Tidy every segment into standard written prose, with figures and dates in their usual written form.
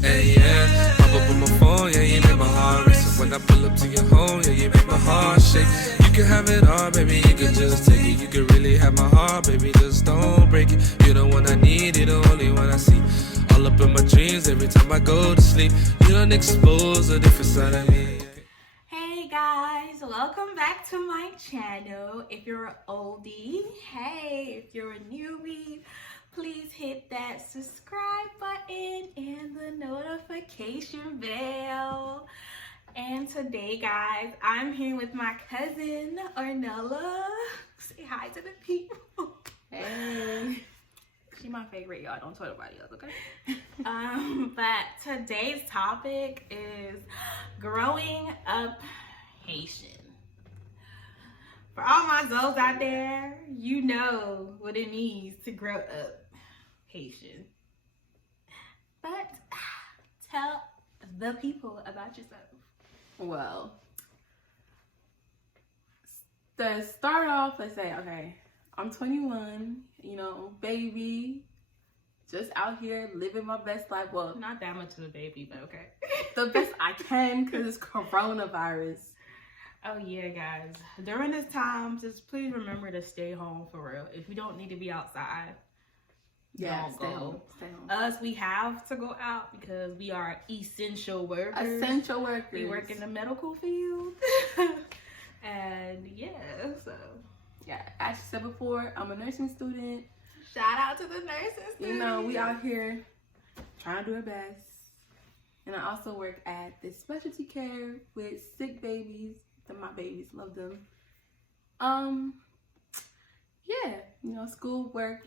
Hey, yeah, pop up on my phone, yeah, you make my heart race. And when I pull up to your home, yeah, you make my heart shake. You can have it all, baby, you can just take it. You can really have my heart, baby, just don't break it. You're the one I need, you're the only one I see. All up in my dreams, every time I go to sleep. You don't expose a different side of me. Hey guys, welcome back to my channel. If you're an oldie, hey, if you're a newbie, please hit that subscribe button and the notification bell. And today, guys, I'm here with my cousin, Ornella. Say hi to the people. Hey. She my favorite, y'all. Don't tell nobody else, okay? But today's topic is growing up Haitian. For all my Zoes out there, you know what it means to grow up Haitian. But tell the people about yourself. Well, to start off, let's say, okay, I'm 21, baby, just out here living my best life. Well, Not that much of a baby, but okay. the best I can because it's coronavirus. Oh yeah, guys. During this time, just please remember to stay home for real. If you don't need to be outside, Yeah, don't stay go. home. Stay home. Us, we have to go out because we are essential workers. Essential workers. We work in the medical field. And yeah, so Yeah, as I said before, I'm a nursing student. shout out to the nurses. We out here trying to do our best. And I also work at this specialty care with sick babies. They're my babies, love them. Yeah, school, work,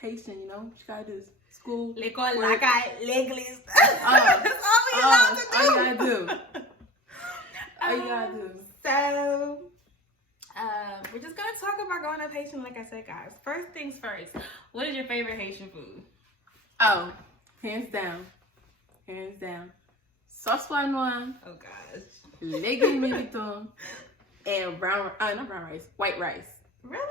Haitian, what you gotta do is school. L'école, work. l'église. Oh, That's all we allowed to do. all you gotta do. All you gotta do. So, we're just gonna talk about growing up Haitian, like I said, guys. First things first, what is your favorite Haitian food? Oh, hands down. Sauce pois noir, Oh gosh. legume militant, and not brown rice, white rice. Really?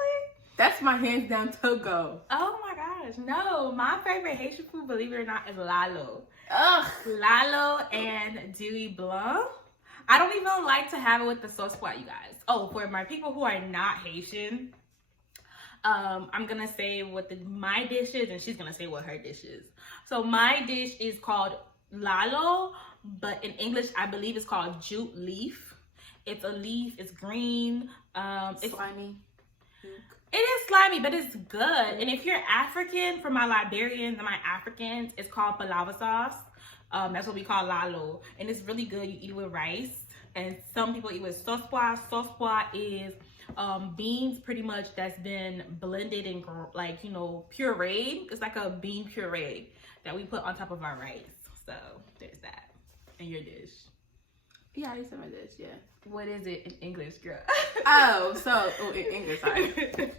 That's my hands down to go. Oh my gosh. No, my favorite Haitian food, believe it or not, is lalo. Ugh. Lalo and Dewey Blanc. I don't even like to have it with the sauce pois, you guys. Oh, for my people who are not Haitian, I'm gonna say what my dish is, and she's gonna say what her dish is. So my dish is called lalo, but in English, I believe it's called jute leaf. It's a leaf. It's green. It's Slimy. It is slimy, but it's good. And if you're African, for my Liberians and my Africans, it's called palava sauce. That's what we call lalo. And it's really good. You eat it with rice. And some people eat with sauce pois. Sauce pois is beans pretty much that's been blended and pureed. It's like a bean puree that we put on top of our rice. So there's that. And your dish. Yeah, I said my dish, yeah. What is it in English, girl? In English, sorry.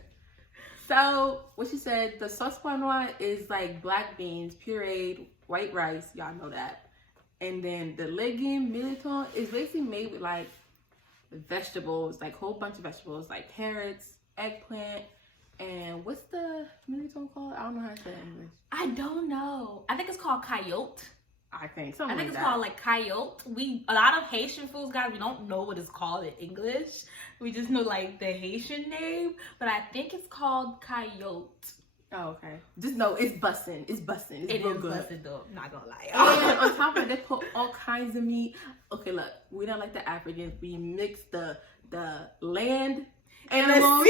So, what she said, the sauce pois noir is like black beans, pureed, white rice, y'all know that. And then the legume militant is basically made with like vegetables, like whole bunch of vegetables, like carrots, eggplant, and what's the militant called? I don't know how to say it in English. I don't know. I think it's called coyote. I think I think like it's that. called like coyote. A lot of Haitian foods, guys, we don't know what it's called in English. We just know like the Haitian name, but I think it's called coyote. Oh, okay. Just know it's bussin'. It's bussin'. It's real good. Busted though. I'm not gonna lie. And on top of it, they put all kinds of meat. Okay, look, we don't like the Africans. We mix the land animals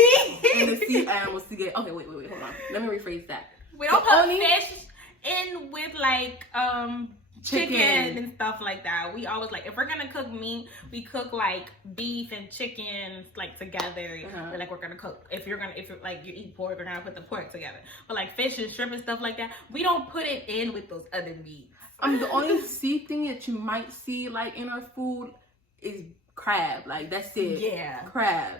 and the sea animals together. Okay, wait, hold on. Let me rephrase that. We don't The put only- fish in with like chicken and stuff like that. We always if we're gonna cook meat, we cook like beef and chicken like together. Uh-huh. Like we're gonna cook if you're like you eat pork, we're gonna put the pork together. But like fish and shrimp and stuff like that, we don't put it in with those other meats. The only sea thing that you might see like in our food is crab. Like that's it. Yeah. Crab.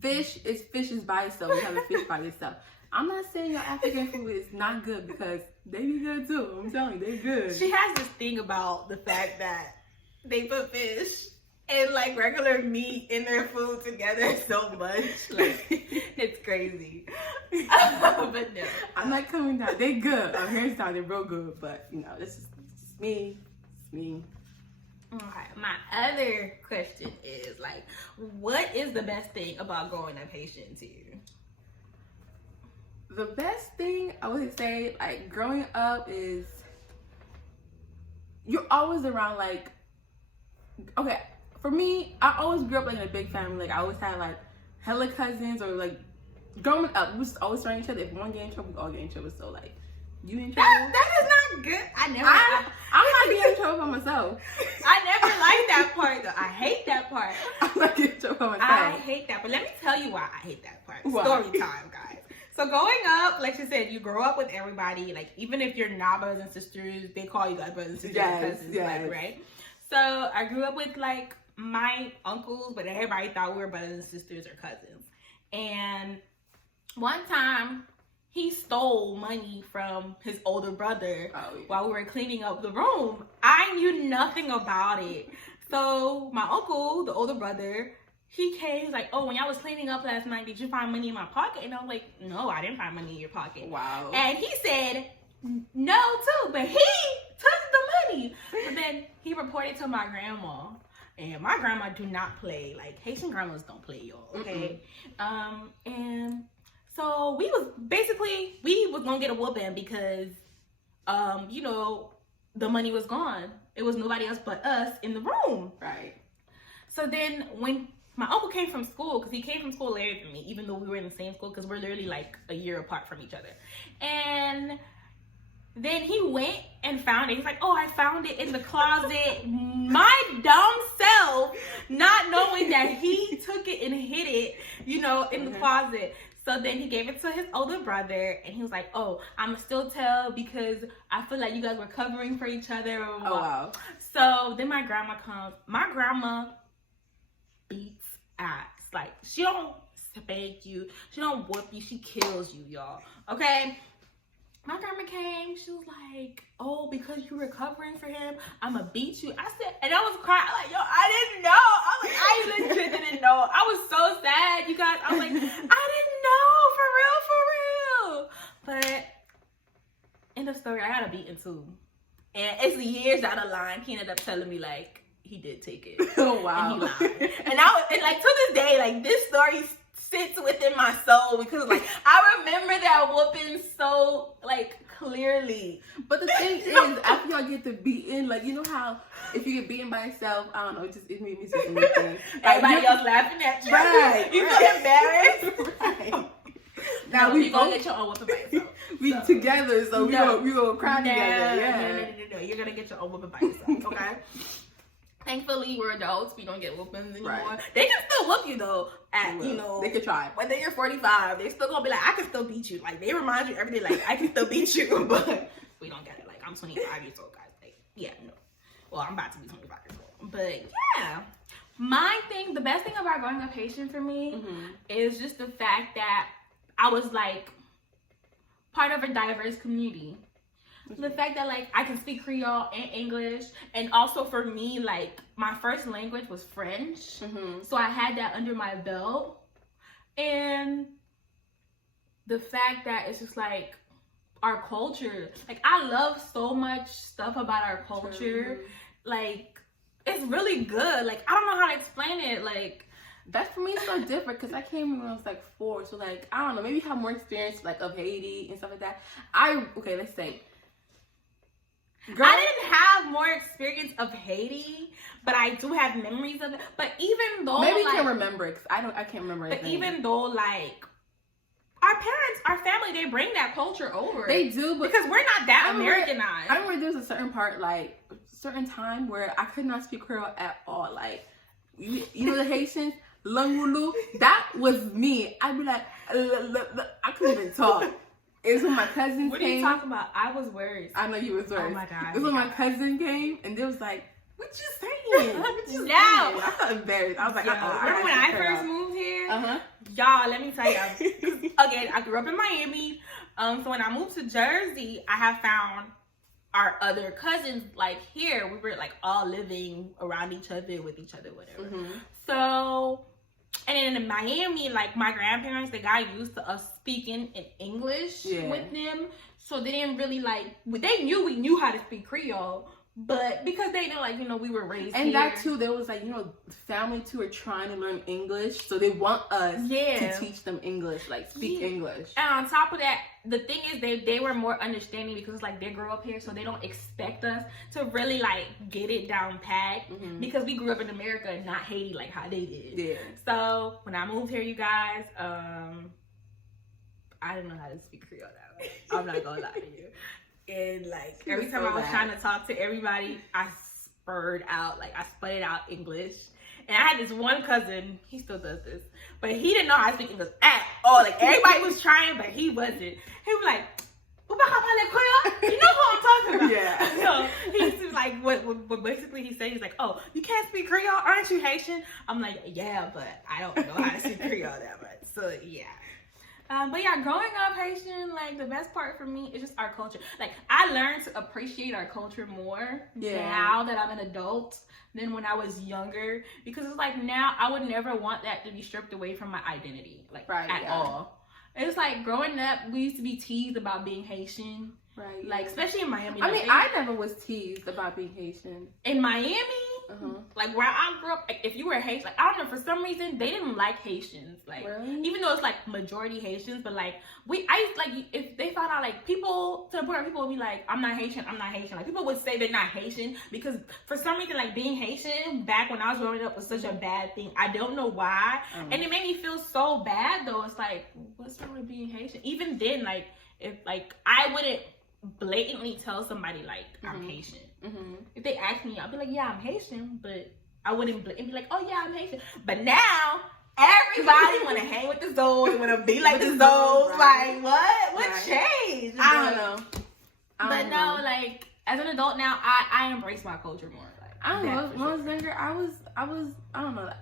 Fish is by itself. We have a fish by itself. I'm not saying your African food is not good because they be good too. I'm telling you, they good. She has this thing about the fact that they put fish and like regular meat in their food together so much. Like it's crazy. But no. I'm not coming down. They good. Hands down, they're real good. But this is It's me. Okay, my other question is like, what is the best thing about growing up Haitian to you? The best thing I would say, like, growing up is you're always around, like, okay, for me, I always grew up like in a big family. Like, I always had like hella cousins, or like growing up, we was always around each other. If one get in trouble, we all get in trouble. So like, you in trouble? That is not good. I'm not getting in trouble for myself. I never liked that part though. I hate that part. I'm not getting in trouble for myself. I hate that. But let me tell you why I hate that part. Why? Story time, guys. So growing up, like she said, you grow up with everybody. Like, even if you're not brothers and sisters, they call you guys brothers and sisters. Yes, cousins, yes. like, right? So I grew up with like my uncles, but everybody thought we were brothers and sisters or cousins. And one time, he stole money from his older brother while we were cleaning up the room. I knew nothing about it. So my uncle, the older brother, he came, he's like, oh, when y'all was cleaning up last night, did you find money in my pocket? And I was like, no, I didn't find money in your pocket. Wow. And he said, no, too, but he took the money. But then he reported to my grandma. And my grandma do not play. Like, Haitian grandmas don't play, y'all, okay? And so we was gonna get a whooping because, you know, the money was gone. It was nobody else but us in the room. Right. So then when my uncle came from school, because he came from school later than me, even though we were in the same school, because we're literally like a year apart from each other. And then he went and found it. He's like, oh, I found it in the closet. My dumb self, not knowing that he took it and hid it, you know, in the closet. So then he gave it to his older brother, and he was like, oh, I'ma still tell because I feel like you guys were covering for each other. Oh, wow. So then my grandma comes. My grandma beats ass. Like, she don't spank you. She don't whoop you. She kills you, y'all. Okay? My grandma came, she was like, oh, because you were covering for him, I'ma beat you. I said, and I was crying, I'm like, yo, I didn't know. I was like, I legit didn't know. I was so sad, you guys. I was like, I didn't know, for real. But, end of story, I got a beating too. And it's years down the line, he ended up telling me, like, he did take it. Oh, wow. And he lied. And like, to this day, like, this story sits within my soul because, like, I remember that whooping so, like, clearly. But the thing is, after y'all get the beating, like, you know how if you get beaten by yourself, I don't know, it made me say some weird things. Everybody else laughing at you. Right. You feel embarrassed. Right. Now No, we gonna get your own whooping by yourself. We together, so we gonna cry together. Yeah. No. You're gonna get your own whooping by yourself, okay? Thankfully, we're adults. We don't get whoopings anymore. Right. They can still whoop you though. You know, they can try. Whether you're 45, they still gonna be like, I can still beat you. Like, they remind you every day, like, I can still beat you, but we don't get it. Like, I'm 25 years old, guys. Like, yeah, no. Well, I'm about to be 25 years old, but yeah. The best thing about growing up Haitian for me is just the fact that I was like part of a diverse community. The fact that, like, I can speak Creole and English, and also for me, like, my first language was French, so I had that under my belt. And the fact that it's just like our culture, like, I love so much stuff about our culture. Like, it's really good. Like, I don't know how to explain it. Like, that's for me so different because I came when I was like 4, so like, I don't know, maybe have more experience like of Haiti and stuff like that. Let's say. Girl, I didn't have more experience of Haiti, but I do have memories of it. But even though, maybe like, you can remember it, because I can't remember it. But even though, like, our parents, our family, they bring that culture over. They do, but because we're not that Americanized. I remember there was a certain part, like, certain time where I could not speak Creole at all. Like, you know the Haitians, Langulu, that was me. I'd be like, I couldn't even talk. It was when my cousins came. What are you talking about? I was worse. I know you was worse. Oh my God. It was when my cousin came and they was like, what you saying? What you saying? I felt embarrassed. I was like, remember when I first moved here? Y'all, let me tell y'all. Again, I grew up in Miami. So when I moved to Jersey, I have found our other cousins, like, here. We were, like, all living around each other, with each other, whatever. So, and then in Miami, like, my grandparents, they got used to us speaking in English with them. So they didn't really, like, they knew we knew how to speak Creole, But because they know, like, you know, we were raised and here. that too, there was like, you know, family too are trying to learn English, so they want us to teach them English, like speak English. And on top of that, the thing is they were more understanding because like they grew up here, so they don't expect us to really like get it down pat because we grew up in America and not Haiti like how they did. Yeah. So when I moved here, you guys, I didn't know how to speak Creole that way. I'm not gonna lie to you. And like every time I was trying to talk to everybody, I spurred out English. And I had this one cousin, he still does this, but he didn't know how to speak English at all. Like everybody was trying, but he wasn't. He was like, you know who I'm talking about? Yeah. So he's like, what basically he said, he's like, oh, you can't speak Creole, aren't you Haitian? I'm like, yeah, but I don't know how to speak Creole that much. So yeah. But yeah, growing up Haitian, like the best part for me is just our culture. Like I learned to appreciate our culture more now that I'm an adult than when I was younger, because it's like now I would never want that to be stripped away from my identity, like at all. It's like growing up, we used to be teased about being Haitian, right? Like especially in Miami. I mean, I never was teased about being Haitian in Miami. Like where I grew up, like, if you were Haitian, like I don't know, for some reason they didn't like Haitians, like even though it's like majority Haitians, but like I used, like if they found out, like people to the point where people would be like, I'm not Haitian, like people would say they're not Haitian because for some reason like being Haitian back when I was growing up was such a bad thing. I don't know why, and it made me feel so bad though. It's like, what's wrong with being Haitian? Even then, like if like I wouldn't blatantly tell somebody like I'm Haitian. If they ask me, I'll be like, yeah, I'm Haitian, but I wouldn't be like, oh yeah, I'm Haitian. But now everybody want to hang with the Zoes, want to be like the Zoes. Right. Like what changed? I don't know. But no, like as an adult now, I embrace my culture more. Like I don't know. When I was younger, I was I don't know.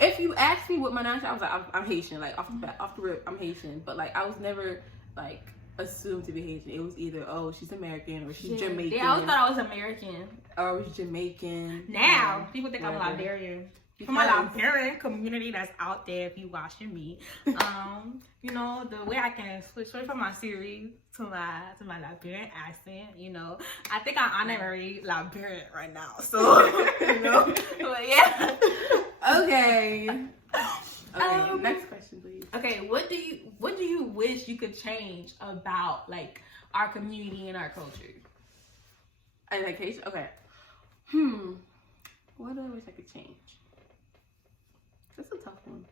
If you asked me what my nationality, I was like, I'm Haitian. Like off the rip, I'm Haitian. But like I was never like assumed to be Haitian. It was either, oh, she's American or she's Jamaican. Yeah, I always thought I was American. Or I was Jamaican. Now people think I'm Liberian. For my Liberian community that's out there, if you watching me, you know, the way I can switch from my series to my Liberian accent, you know, I think I'm honorary Liberian right now. So you know, but yeah. Okay. Next question, please. Okay, what do you wish you could change about like our community and our culture? And like Haitian, okay. What do I wish I could change? That's a tough one.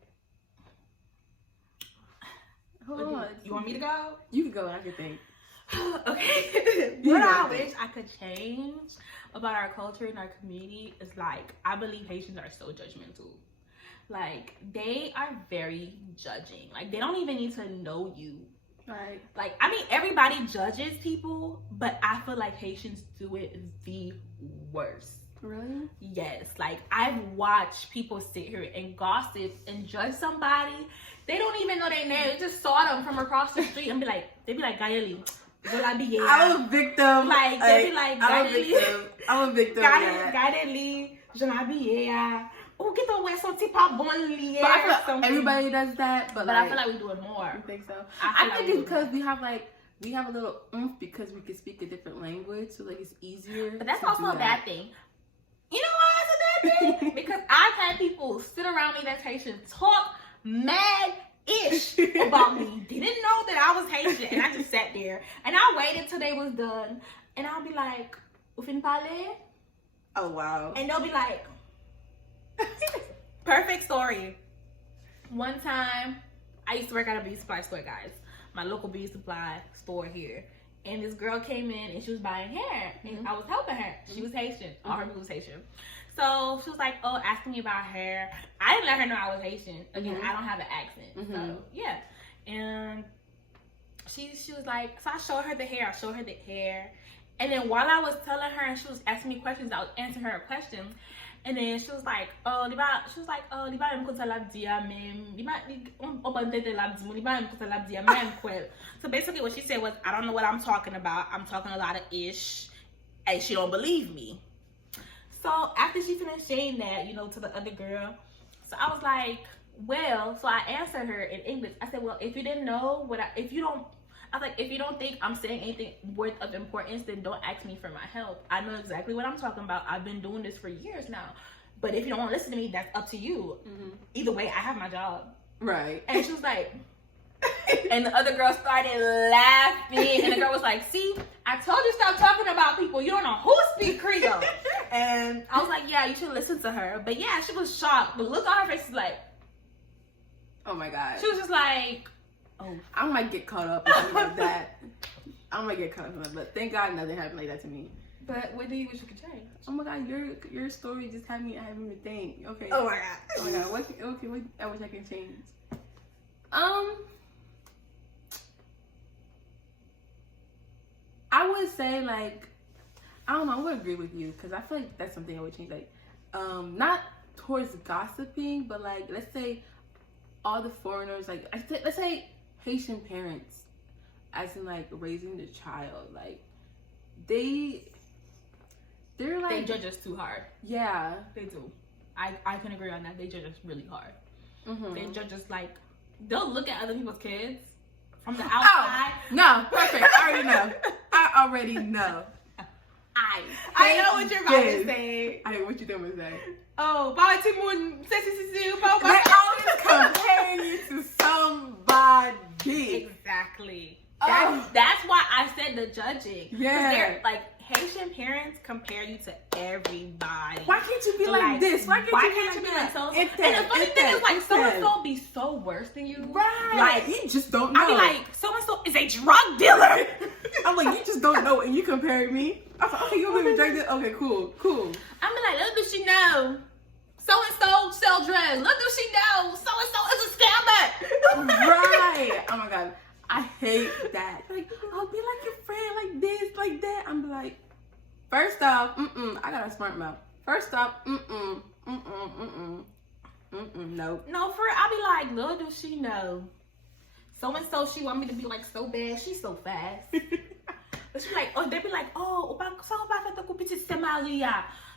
Hold on. You want me to go? You can go. I can think. Okay. What I wish I could change about our culture and our community is like I believe Haitians are so judgmental. Like they are very judging. Like they don't even need to know you. Right. Like I mean everybody judges people, but I feel like Haitians do it the worst. Really? Yes. Like I've watched people sit here and gossip and judge somebody. They don't even know their name. They just saw them from across the street and they be like, Gaeli. I'm a victim. Like they be like, I'm a victim. Gaeli, je m'habille. Oh, get away some tip up bon lié. But I feel like everybody does that. But I feel like we do it more. You think so? I think it's because we have a little oomph because we can speak a different language, so like it's easier. But that's also a bad thing. You know why it's a bad thing? Because I've had people sit around me that's Haitian talk mad-ish about me. Didn't know that I was Haitian, and I just sat there and I waited till they was done, and I'll be like, "Vous fin parler?" Oh wow! And they'll be like. Perfect story. One time, I used to work at a beauty supply store, guys. My local beauty supply store here. And this girl came in and she was buying hair. And I was helping her. She was Haitian. All her people was Haitian. So she was like, oh, asking me about hair. I didn't let her know I was Haitian. Again, I don't have an accent. So, yeah. And she was like, so I showed her the hair. And then while I was telling her and she was asking me questions, I was answering her questions. And then she was like, so basically what she said was, I don't know what I'm talking about. I'm talking a lot of ish. And she don't believe me. So after she finished saying that, you know, to the other girl, so I was like, well, so I answered her in English. I said, well, if you didn't know I was like, if you don't think I'm saying anything worth of importance, then don't ask me for my help. I know exactly what I'm talking about. I've been doing this for years now. But if you don't want to listen to me, that's up to you. Either way, I have my job. Right. And she was like, and the other girl started laughing. And the girl was like, see, I told you stop talking about people. You don't know who speak Creole. And I was like, yeah, you should listen to her. But yeah, she was shocked. The look on her face is like, oh my God. She was just like, oh. I might get caught up in something like that. I might get caught up in that. But thank God nothing happened like that to me. But what do you wish you could change? Oh my God, your story just had me having to think. Okay. Oh my God. Oh my God. What I wish I can change. I would say like, I don't know, I would agree with you because I feel like that's something I would change. Like, not towards gossiping, but like, let's say all the foreigners, like, let's say Haitian parents, as in like raising the child, like they're like, they judge us too hard. Yeah, they do. I can agree on that. They judge us really hard. They judge us like, they'll look at other people's kids from the outside. Oh, no, perfect. I already know. I know what you're about to say. I know what you're going to say. Oh, Baba Timoon, they always comparing you to somebody. Exactly. Oh. That's why I said the judging. Yeah. They're like, Haitian parents compare you to everybody. Why can't you be like this? Why can't you be like so? And the funny thing is, like, so and so be so worse than you. Right. Like, you just don't know. I be like, so and so is a drug dealer. I'm like, you just don't know, and you comparing me. I was like, okay, you're being rejected. Okay, cool. I'm like, little does she know, so and so sell drugs. Little does she know, so and so is a scammer. Right. Oh my God. I hate that. Like, I'll be like your friend, like this, like that. I'm like, first off, I got a smart mouth. First off, no. No, for real, I'll be like, little does she know, so and so she want me to be like so bad. She's so fast. But she like, oh, they be like, oh,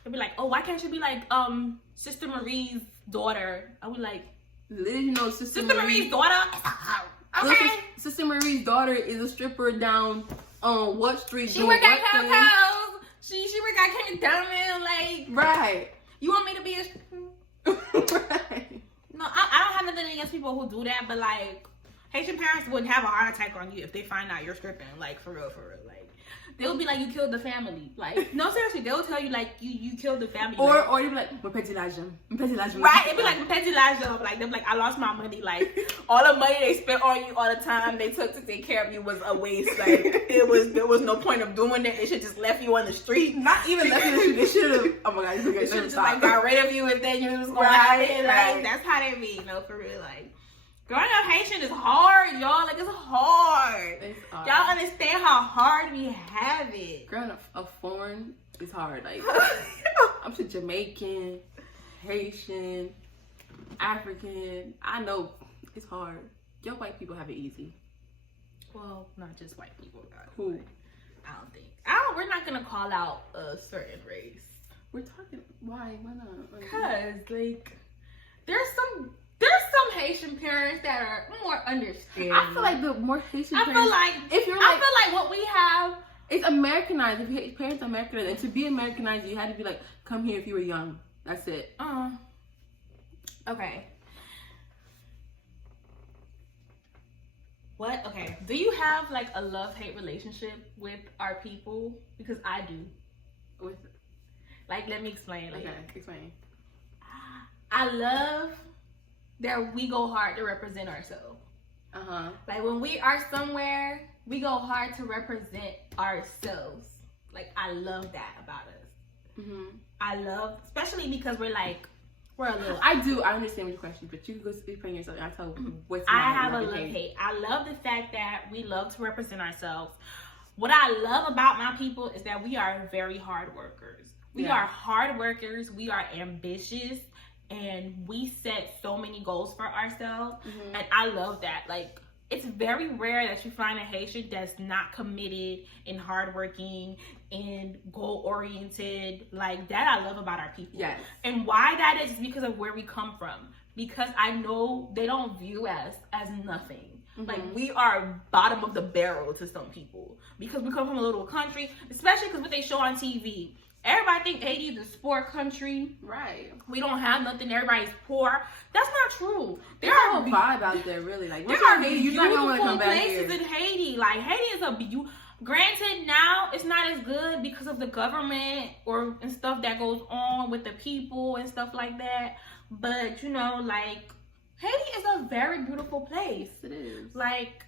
they be like, oh, why can't you be like Sister Marie's daughter? I would like, you know, Sister Marie's daughter. Okay. Sister Marie's daughter is a stripper down on what street? She work at Coco's. She work at King Diamond. Like, right. You want me to be a right. No, I don't have nothing against people who do that, but like, Haitian parents wouldn't have a heart attack on you if they find out you're stripping. Like, for real. Like, they'll be like, you killed the family. Like, no, seriously, they'll tell you like you killed the family. Or you'll be like, right? It'd be like, they'll be like, I lost my money. Like, all the money they spent on you, all the time they took to take care of you was a waste. Like, there was no point of doing it. They should just left you on the street. Not even left you on the street. They should have. Oh my God, they should have just like got rid of you and then you was going right. Like, that's how they be. No, for real. Like, growing up Haitian is hard, y'all. Like, it's hard. Y'all understand how hard we have it. Growing up a foreign is hard. Like, I'm to Jamaican, Haitian, African. I know it's hard. Your white people have it easy. Well, not just white people, guys. Who? I don't think. We're not gonna call out a certain race. We're talking. Why not? Because like, there's some Haitian parents that are more understanding. I feel like the more Haitian parents, I feel like what we have, it's Americanized. If your parents are Americanized, and to be Americanized, you had to be like, come here if you were young. That's it. Okay. What? Okay. Do you have like a love-hate relationship with our people? Because I do. With, like, let me explain. Like, okay, explain. I love that we go hard to represent ourselves. Like, when we are somewhere, we go hard to represent ourselves. Like, I love that about us. I love, especially because we're a little. I understand your question, but you can go explain yourself. And I tell what's I have a love-hate. I love the fact that we love to represent ourselves. What I love about my people is that we are very hard workers. We are hard workers. We are ambitious. And we set so many goals for ourselves. And I love that. Like, it's very rare that you find a Haitian that's not committed and hardworking and goal-oriented. Like, that I love about our people. Yes. And why that is because of where we come from. Because I know they don't view us as nothing. Like, we are bottom of the barrel to some people because we come from a little country, especially because what they show on TV. Everybody think Haiti is a sport country. Right. We don't have nothing. Everybody's poor. That's not true. There are a whole vibe out there, really. Like, there are Haiti, you're not gonna want to come back here. Places in Haiti. Like, Haiti is a granted, now it's not as good because of the government and stuff that goes on with the people and stuff like that. But you know, like, Haiti is a very beautiful place. It is. Like,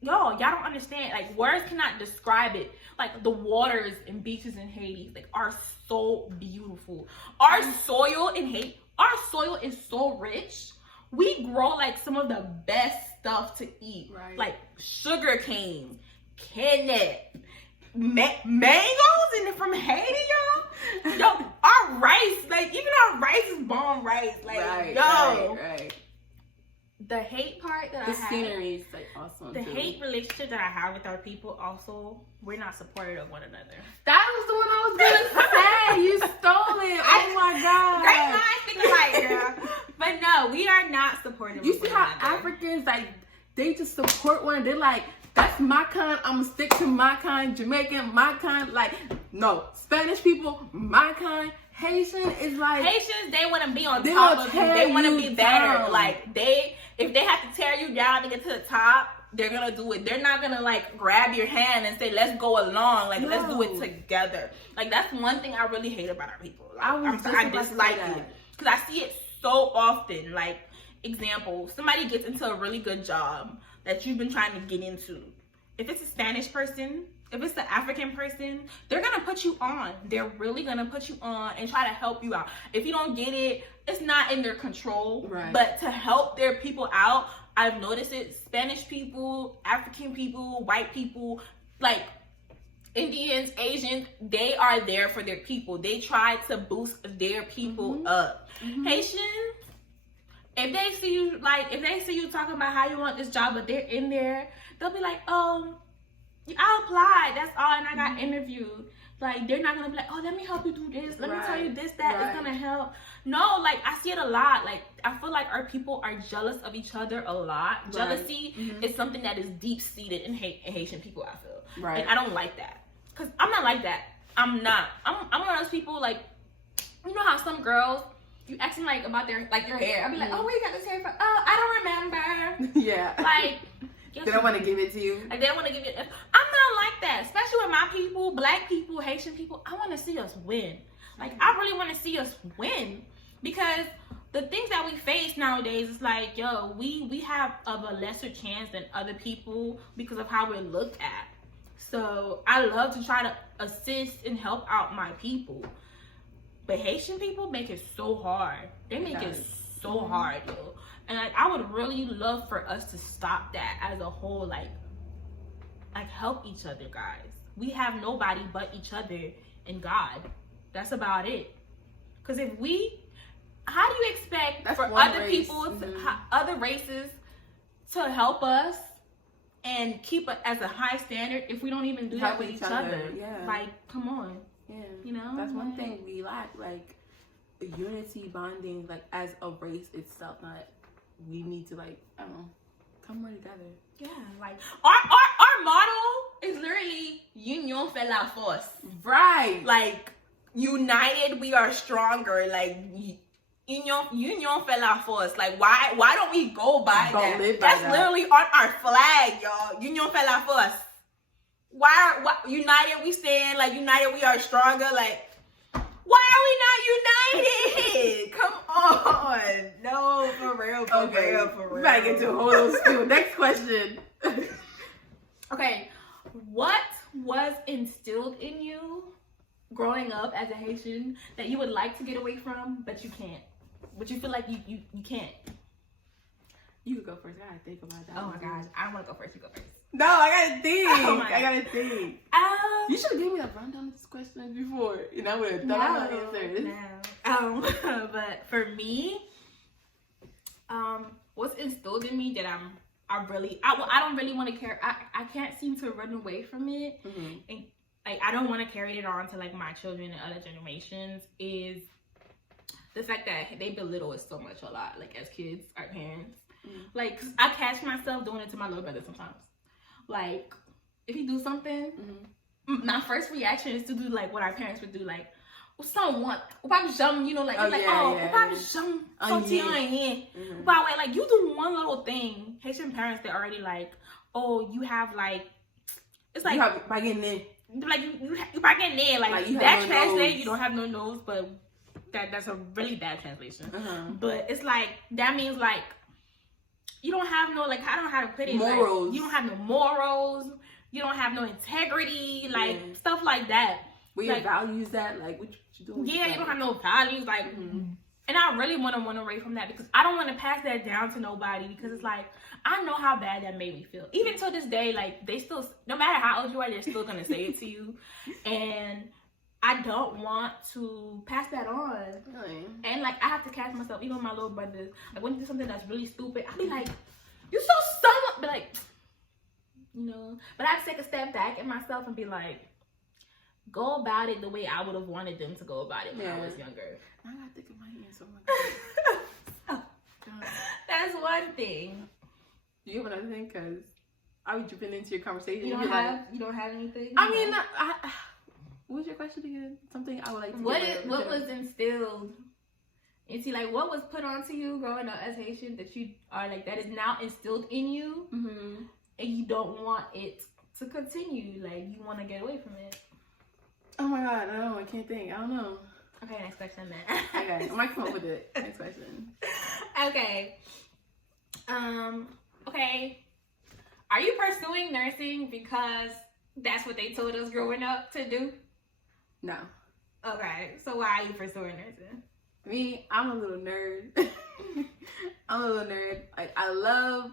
y'all don't understand. Like, words cannot describe it. Like, the waters and beaches in Haiti, like, are so beautiful. Our soil in Haiti, our soil is so rich. We grow like some of the best stuff to eat. Right. Like sugar cane, kidnap, mangoes from Haiti, y'all. Yo, our rice, like, even our rice is bomb rice. Like, right. The hate part that the I have, scenery is like awesome. The hate relationship that I have with our people, also, we're not supportive of one another. That was the one I was gonna say. You stole it. Oh my god. Great minds think alike, girl. But no, we are not supportive. You see how Africans, like, they just support one. They're like, that's my kind. I'm gonna stick to my kind. Jamaican, my kind. Like, no, Spanish people, my kind. Haitian is like, Haitians, they want to be on top of you. They want to be better. Down. Like, if they have to tear you down to get to the top, they're gonna do it. They're not gonna, like, grab your hand and say, let's go along. Like, let's do it together. Like, that's one thing I really hate about our people. Like, I dislike it because I see it so often. Like, example, somebody gets into a really good job that you've been trying to get into. If it's a Spanish person, if it's the African person, they're gonna put you on. They're really gonna put you on and try to help you out. If you don't get it, it's not in their control. Right. But to help their people out, I've noticed it. Spanish people, African people, white people, like Indians, Asians, they are there for their people. They try to boost their people up. Haitians, if they see you talking about how you want this job, but they're in there, they'll be like, I applied, that's all, and I got interviewed. Like, they're not gonna be like, oh, let me help you do this. Let me tell you this, that is gonna help. No, like, I see it a lot. Like, I feel like our people are jealous of each other a lot. Right. Jealousy is something that is deep-seated in Haitian people, I feel. Right. And I don't like that. Because I'm not like that. I'm not. I'm one of those people, like, you know how some girls, you ask them, like, about their hair. I'll be like, oh, where you got this hair from? Oh, I don't remember. Yeah. Like, they don't want to give it to you. Like, they don't want to give it. I'm not like that. Especially with my people, black people, Haitian people. I want to see us win. Like, I really want to see us win. Because the things that we face nowadays is like, yo, we have of a lesser chance than other people because of how we're looked at. So I love to try to assist and help out my people. But Haitian people make it so hard. They make it so hard, yo. And like, I would really love for us to stop that as a whole, like help each other, guys. We have nobody but each other and God. That's about it. Because how do you expect for other people, other races to help us and keep it as a high standard if we don't even do that with each other? Yeah. Like, come on. Yeah. You know? That's one thing we lack, like, unity, bonding, like, as a race itself. Not, we need to, like, I don't know, come more together. Yeah, like, our motto is literally Union fait la force. Right. Like, united we are stronger. Like, Union fait la force. Like, why don't we go by that? That's literally on our flag, y'all. Union fait la force. Why united we stand, like, united we are stronger. Like, why are we not united? Come on. No, for real, for real. We gotta get to a whole little school. Next question. Okay, what was instilled in you growing up as a Haitian that you would like to get away from, but you can't? But you feel like you can't? You could go first. I gotta think about that. Oh my gosh, I don't want to go first. You go first. No, I gotta think. Oh I gotta think. You should have given me a rundown of this question before, and I would have thought about answers. No. But for me, what's instilled in me that I don't really want to care. I can't seem to run away from it, and like, I don't want to carry it on to, like, my children and other generations, is the fact that they belittle us so much a lot, like, as kids, our parents. Like, 'cause I catch myself doing it to my little brother sometimes. Like, if he do something, my first reaction is to do like what our parents would do, like, someone, you know, like, like, you do one little thing. Haitian parents, they're already like, oh, you have like, it's like, you by getting in. Like, you by getting there, like you that no translate, nose. You don't have no nose, but that's a really bad translation. But it's like, that means like, you don't have no, like, I don't know how to put it. Morals. Like, you don't have no morals. You don't have no integrity, like, stuff like that. Where like, your values at? Like, what you doing? Yeah, you don't have no values, like, and I really want to run away from that because I don't want to pass that down to nobody because it's like, I know how bad that made me feel. Even to this day, like, they still, no matter how old you are, they're still going to say it to you. And I don't want to pass that on. Really? And, like, I have to catch myself, even my little brothers, like, when you do something that's really stupid, I'll be like, you so someone, but like, you know, but I have to take a step back in myself and be like, go about it the way I would have wanted them to go about it when I was younger. I gotta think of my answer. That's one thing. Do you have another thing? Because I was jumping into your conversation. You don't have anything? I mean, what was your question again? Something I would like to what was instilled into, like, what was put onto you growing up as Haitian that you are like, that is now instilled in you, and you don't want it to continue, like, you want to get away from it? Oh my god, I can't think. I don't know. Okay, next question then. Okay, I might come up with it. Next question. Okay. Okay. Are you pursuing nursing because that's what they told us growing up to do? No. Okay, so why are you pursuing nursing? Me, I'm a little nerd. Like, I love,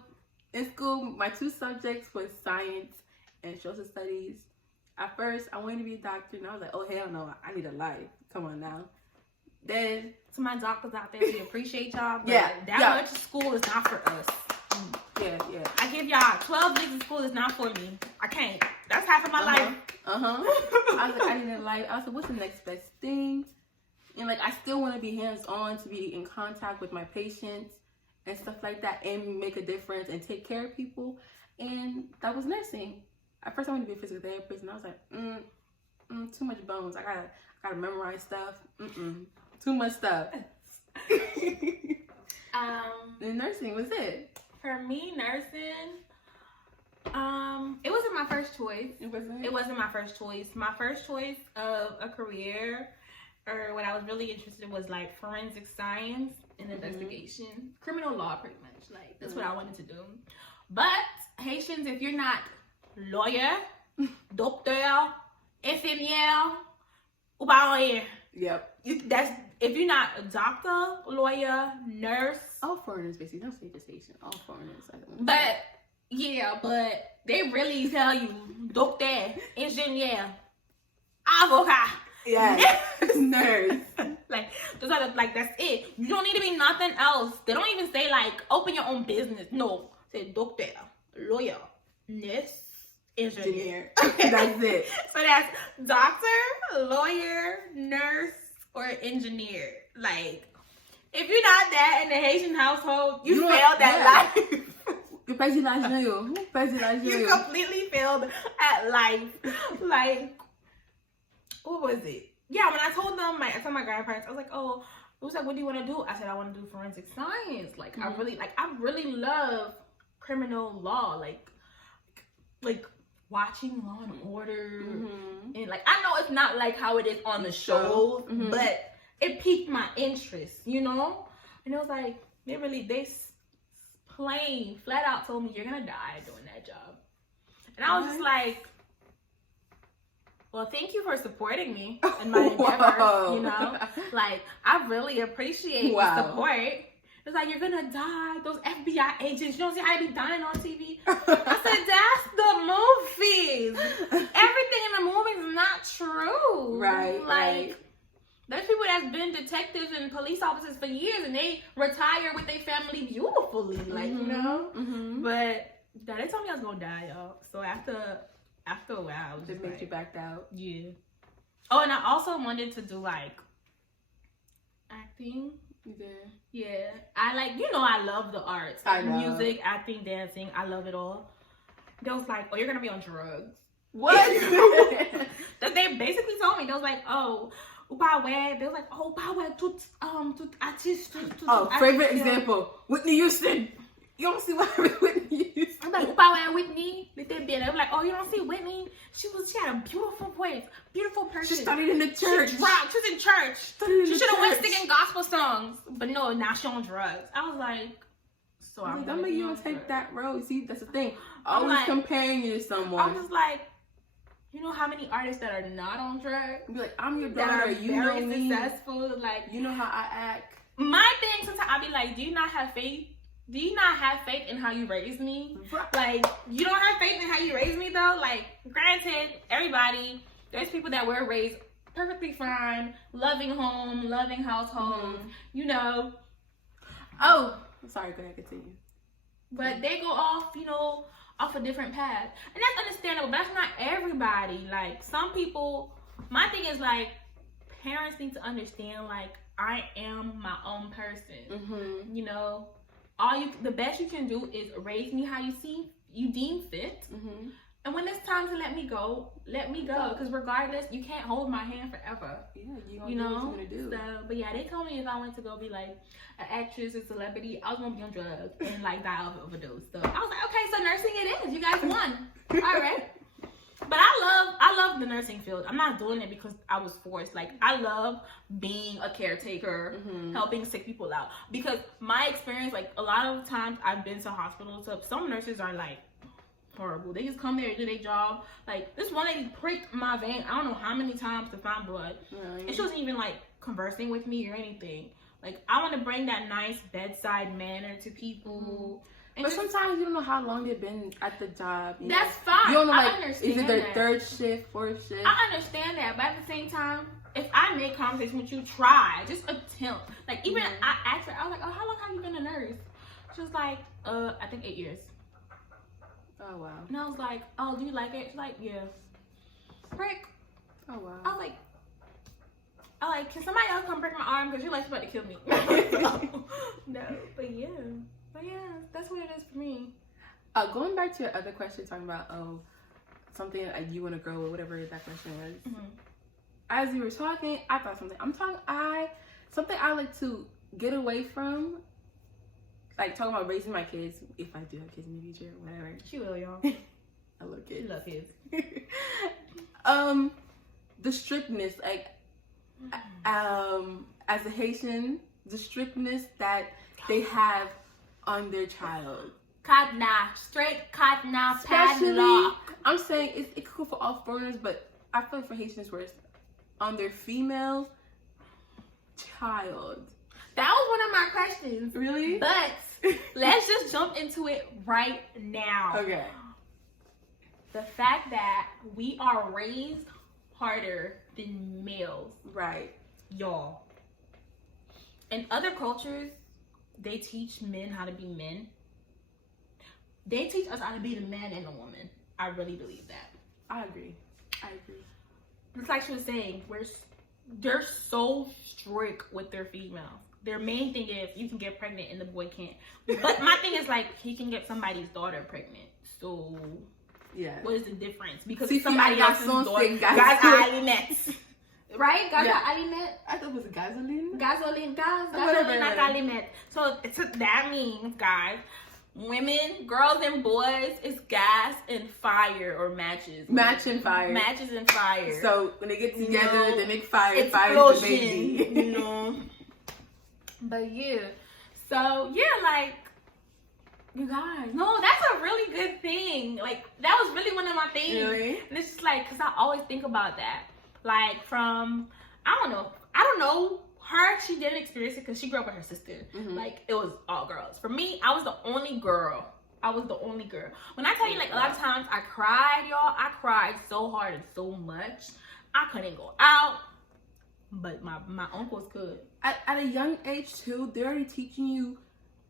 in school, my two subjects was science and social studies. At first, I wanted to be a doctor, and I was like, oh, hell no, I need a life. Come on now. Then, to my doctors out there, we appreciate y'all, but much school is not for us. Yeah. I give y'all 12 weeks of school is not for me. I can't. That's half of my life. I was like, I need a life. I was like, what's the next best thing? And, like, I still want to be hands-on, to be in contact with my patients and stuff like that, and make a difference and take care of people. And that was nursing. At first, I wanted to be a physical therapist, and I was like, too much bones. I gotta memorize stuff. Too much stuff. And nursing was it. For me, nursing, it wasn't my first choice. It wasn't my first choice. My first choice of a career, or what I was really interested in, was like forensic science and investigation, criminal law, pretty much. Like, that's what I wanted to do. But Haitians, if you're not lawyer, doctor, infirmière, ou pas here. Yep. If you're not a doctor, lawyer, nurse. All foreigners, basically. Don't say just Haitian. All foreigners. But they really tell you doctor, ingénieur, avocat. Yeah. Nurse. Like, those are that's it. You don't need to be nothing else. They don't even say like open your own business. No. Say doctor, lawyer, nurse, engineer. That's it. So that's doctor, lawyer, nurse, or engineer. Like, if you're not that in the Haitian household, you failed at life. You completely failed at life. Like, what was it? Yeah, when I told my grandparents, I was like, oh, it was like, what do you want to do? I said, I want to do forensic science. Like, I really love criminal law. Like watching Law and Order. And like, I know it's not like how it is on the show, but it piqued my interest, you know? And it was like, they plain, flat out told me, you're gonna die doing that job. And I was just like, well, thank you for supporting me in my endeavors, you know? Like, I really appreciate the support. It's like, you're gonna die. Those FBI agents, you don't see how they be dying on TV? I said, that's the movies. Everything in the movies is not true. Right, like, there's people that's been detectives and police officers for years, and they retire with their family beautifully, like, you know? But they told me I was gonna die, y'all. So after a while, I was just make you backed out. Yeah. Oh, and I also wanted to do like acting, You did? Yeah. I like, I love the arts. I know. Music, acting, dancing. I love it all. They was like, oh, you're going to be on drugs. What? They basically told me, they was like, oh, Upawe. They was like, oh, Upawe, tout artiste. Oh, favorite example, Whitney Houston. You don't see what happened with Whitney Houston. I'm like, Upawe and Whitney. I'm like, oh, you don't see Whitney? She had a beautiful voice, beautiful person. She studied in the church. She was in church. She should have went singing gospel songs. But no, now she on drugs. I was like, so I'm don't make you don't take that road. See, that's the thing. Always like, comparing you to someone. I was like, you know how many artists that are not on drugs? Be like, I'm your daughter. You know me. Successful. Like, you know how I act. My thing sometimes I'll be like, do you not have faith? Do you not have faith in how you raised me? Like, you don't have faith in how you raised me though? Like, granted, there's people that were raised perfectly fine, loving home, loving household, Oh, I'm sorry, go ahead, continue. But they go off, off a different path. And that's understandable, but that's not everybody. Like, some people, my thing is like, parents need to understand, like, I am my own person. The best you can do is raise me how you deem fit. And when it's time to let me go, let me go. Because regardless, you can't hold my hand forever. Yeah, you gonna do what you wanna do. So, but yeah, they told me if I went to go be like an actress, a celebrity, I was gonna be on drugs and like die of overdose. So I was like, okay, so nursing it is. You guys won. All right. But I love the nursing field. I'm not doing it because I was forced. Like, I love being a caretaker, helping sick people out. Because my experience, like, a lot of times I've been to hospitals, so some nurses are, like, horrible. They just come there and do their job. Like, this one lady pricked my vein, I don't know how many times to find blood. Really? And she wasn't even, like, conversing with me or anything. Like, I want to bring that nice bedside manner to people. But sometimes you don't know how long they've been at the job. That's fine. You don't know, like, I understand is it their third shift, fourth shift? I understand that, but at the same time, if I make conversation with you, try. Just attempt. Like, even I asked her, I was like, oh, how long have you been a nurse? She was like, I think 8 years. Oh, wow. And I was like, oh, do you like it? She's like, yeah. Prick. Oh, wow. I was like, can somebody else come break my arm? Because you're like about to kill me. No, but yeah. But yeah, that's what it is for me. Going back to your other question, talking about something you want to grow or whatever that question was. As you were talking, I thought something. Something I like to get away from, like talking about raising my kids. If I do have kids in the future, whatever. She will, y'all. I love kids. She love kids. The strictness, like, as a Haitian, the strictness that they have on their child. Straight Katna, Especially, padlock. I'm saying it's cool for all foreigners, but I feel like for Haitians, where it's on their female child. That was one of my questions. Really? But let's just jump into it right now. Okay. The fact that we are raised harder than males. Right. Y'all. In other cultures, they teach men how to be men. They teach us how to be the man and the woman. I really believe that. I agree. It's like she was saying, they're so strict with their females. Their main thing is you can get pregnant and the boy can't. But my thing is like he can get somebody's daughter pregnant. So yeah, what is the difference? Because see, somebody else's daughter. Guys right? Guys got alimet. I thought it was gasoline. Gasoline, not alimet. So that means, guys, women, girls, and boys is gas and fire or matches. Match and fire. Matches and fire. So when they get together, they make fire. Explosion, fire is the baby. But yeah. So yeah, like, you guys, no, that's a really good thing. Like, that was really one of my things. Really? And it's just like, because I always think about that. Like, from, I don't know, her, she didn't experience it because she grew up with her sister. Like, it was all girls. For me, I was the only girl. When I tell you, like, a lot of times I cried, y'all. I cried so hard and so much. I couldn't go out. But my uncles could. At a young age, too, they're already teaching you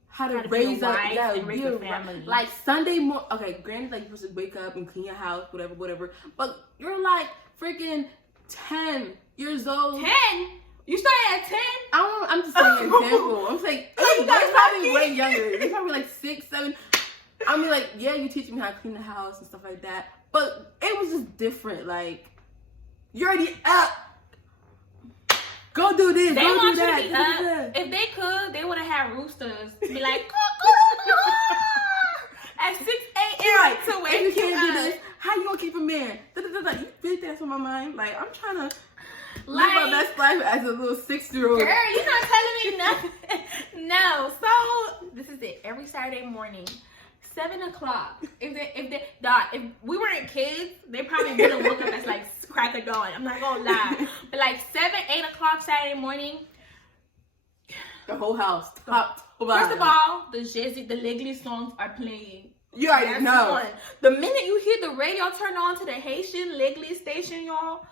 how to raise a family. Like, Sunday morning, okay, granted, like, you're supposed to wake up and clean your house, whatever. But you're, like, freaking 10 years old. 10? You started at 10? I'm just saying an example. I'm saying, you got they're probably lucky. way younger. They're probably like 6, 7. I mean, like, yeah, you teach me how to clean the house and stuff like that. But it was just different. Like, you're already up. Go do this. They go want do you that. to be go do up. that. If they could, they would have had roosters. Be like, at 6 a.m. to If wake you you can't do up. this, how you gonna keep him in? You think that's on my mind? Like, I'm trying to live Like, my best life as a little 6-year-old. girl, you're not telling me nothing. No. So this is it. Every Saturday morning, 7 o'clock. If we weren't kids, they probably would have woke up as like crack of dawn. I'm not gonna lie. But like 7, 8 o'clock Saturday morning. The whole house. First of all, the Legally songs are playing. you already That's know. one. The minute you hear the radio turn on to the Haitian Legally station, y'all,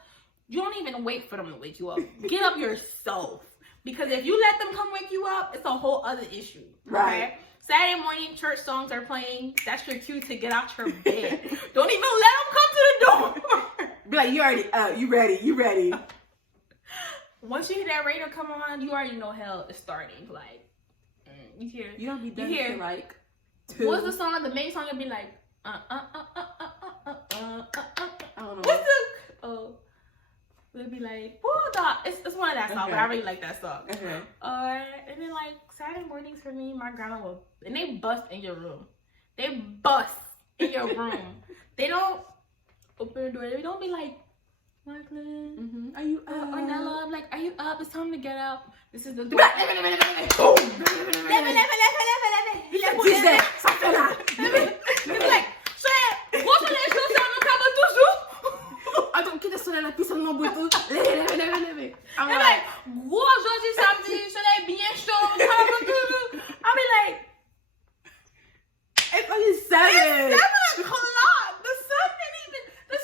you don't even wait for them to wake you up. Get up yourself. Because if you let them come wake you up, it's a whole other issue. Right. Okay? Saturday morning, church songs are playing. That's your cue to get out your bed. Don't even let them come to the door. Be like, you already up. You ready. Once you hear that radio come on, you already know hell is starting. Like, you hear. You don't be done hear- till like 2. What's the song? The main song would be like, I don't know. What's the? Oh, it'd be like, whoa, dog. It's one of that song, Okay. but I really like that song. Okay. And then like Saturday mornings for me, my grandma will, and they bust in your room. They bust in your room. They don't open the door. They don't be like, Marklin, Mm-hmm. Are you up? Ornella, I'm like, are you up? It's time to get up. This is the Boom. They be like, what's the next show? I don't get ça la piste non bruto. I'm They're like, like, gros aujourd'hui samedi, soleil bien chaud. I'll be like, it's only 7. it's 7 o'clock. The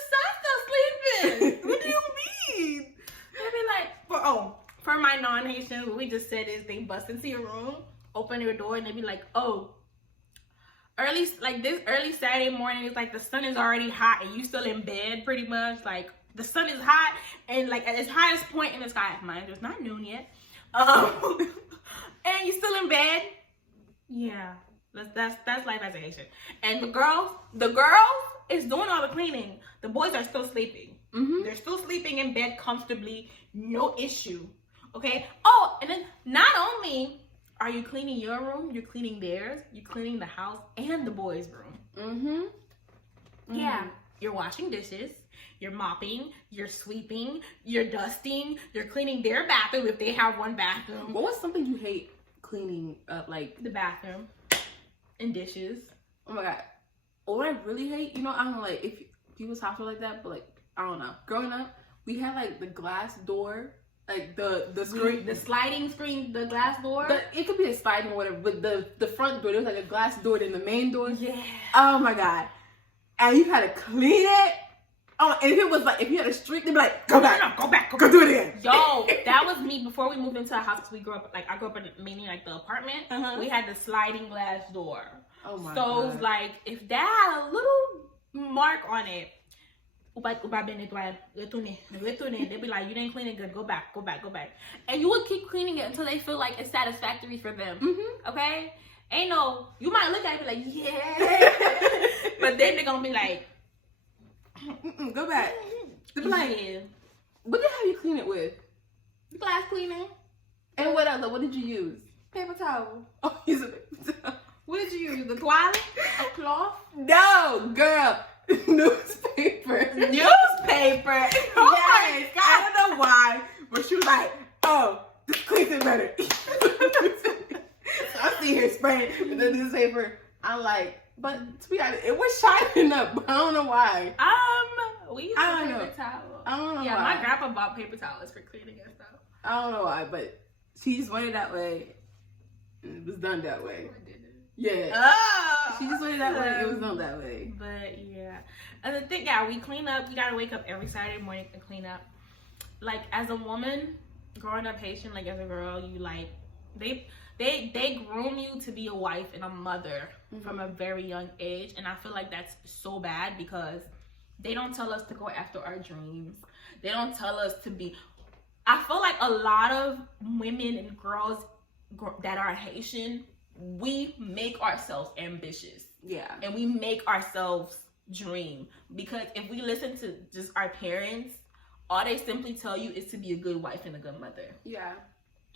sun's still sleeping. What do you mean? They'll be like, for my non-Haitians, what we just said is they bust into your room, open your door, and they be like, early Saturday morning, it's like the sun is already hot and you still in bed pretty much. Like the sun is hot and like at its highest point in the sky. Mind you, it's not noon yet. And you still in bed. Yeah, that's life as a Haitian. And the girls is doing all the cleaning. The boys are still sleeping. Mm-hmm. They're still sleeping in bed comfortably, no issue. Okay. Oh, and then not only are you cleaning your room, you're cleaning theirs, you're cleaning the house and the boys' room. Mm-hmm. Yeah. You're washing dishes, you're mopping, you're sweeping, you're dusting, you're cleaning their bathroom if they have one bathroom. What was something you hate cleaning up? Like, The bathroom and dishes. oh my god. What I really hate, I don't know, like, if people's house were like that, but like, I don't know. Growing up, we had like the glass door, like the screen, The sliding screen, the glass door. it could be a sliding or whatever, but the front door, there was like a glass door, then the main door. Yeah. Oh my god. And you had to clean it. Oh, and if it was like, if you had a streak, they'd be like, go back. No, go back. Go do it again. Yo, that was me before we moved into a house. Cause I grew up in mainly like the apartment. Uh-huh. We had the sliding glass door. Oh my so god. it's like if that had a little mark on it, they'd be like, you didn't clean it good. Go back. And you would keep cleaning it until they feel like it's satisfactory for them. Mm-hmm. Okay? Ain't no, you might look at it and be like, yeah. But then they're gonna be like, Go back. They'd be like, yeah. what the hell you clean it with? Glass cleaning, And what else? What did you use? paper towel. Oh, use a paper towel. What did you use? The toilet? A cloth? No, girl. Newspaper. Newspaper. Oh my Yes. god. I don't know why, but she was like, oh, this cleans it better. So I see her spraying with the newspaper. I'm like, but to be honest, it was shining up, but I don't know why. We used I to don't paper towel. I don't know Yeah, why. my grandpa bought paper towels for cleaning and stuff. I don't know why, but she just wanted it that way. And it was done that way. Yeah. Oh. She just wanted it that way. It was done that way. But yeah. And the thing, yeah, we clean up. We gotta wake up every Saturday morning and clean up. Like as a woman, growing up Haitian, like as a girl, you like they groom you to be a wife and a mother from a very young age. And I feel like that's so bad because they don't tell us to go after our dreams. They don't tell us to be. I feel like a lot of women and girls that are Haitian, we make ourselves ambitious. Yeah. And we make ourselves dream. Because if we listen to just our parents, all they simply tell you is to be a good wife and a good mother. Yeah.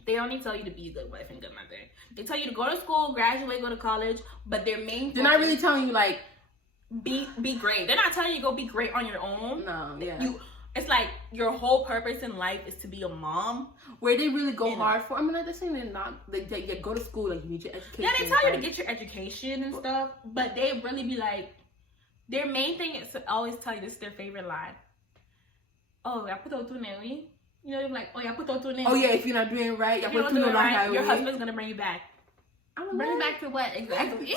They only tell you to be a good wife and a good mother. They tell you to go to school, graduate, go to college, but their main They're not really telling you like be great. They're not telling you to go be great on your own. No, yeah. It's like your whole purpose in life is to be a mom. Where they really go hard for. I mean, like they're saying they go to school, like you need your education. Yeah, they tell you to get your education and stuff, but they really be like, their main thing is to always tell you this is their favorite line. Oh, I put out tu oui. You know, they're like, oh, yeah, put out tu Oh yeah, if you're not doing it right, if you don't do it right, your husband's gonna bring you back. Bring you back to what exactly?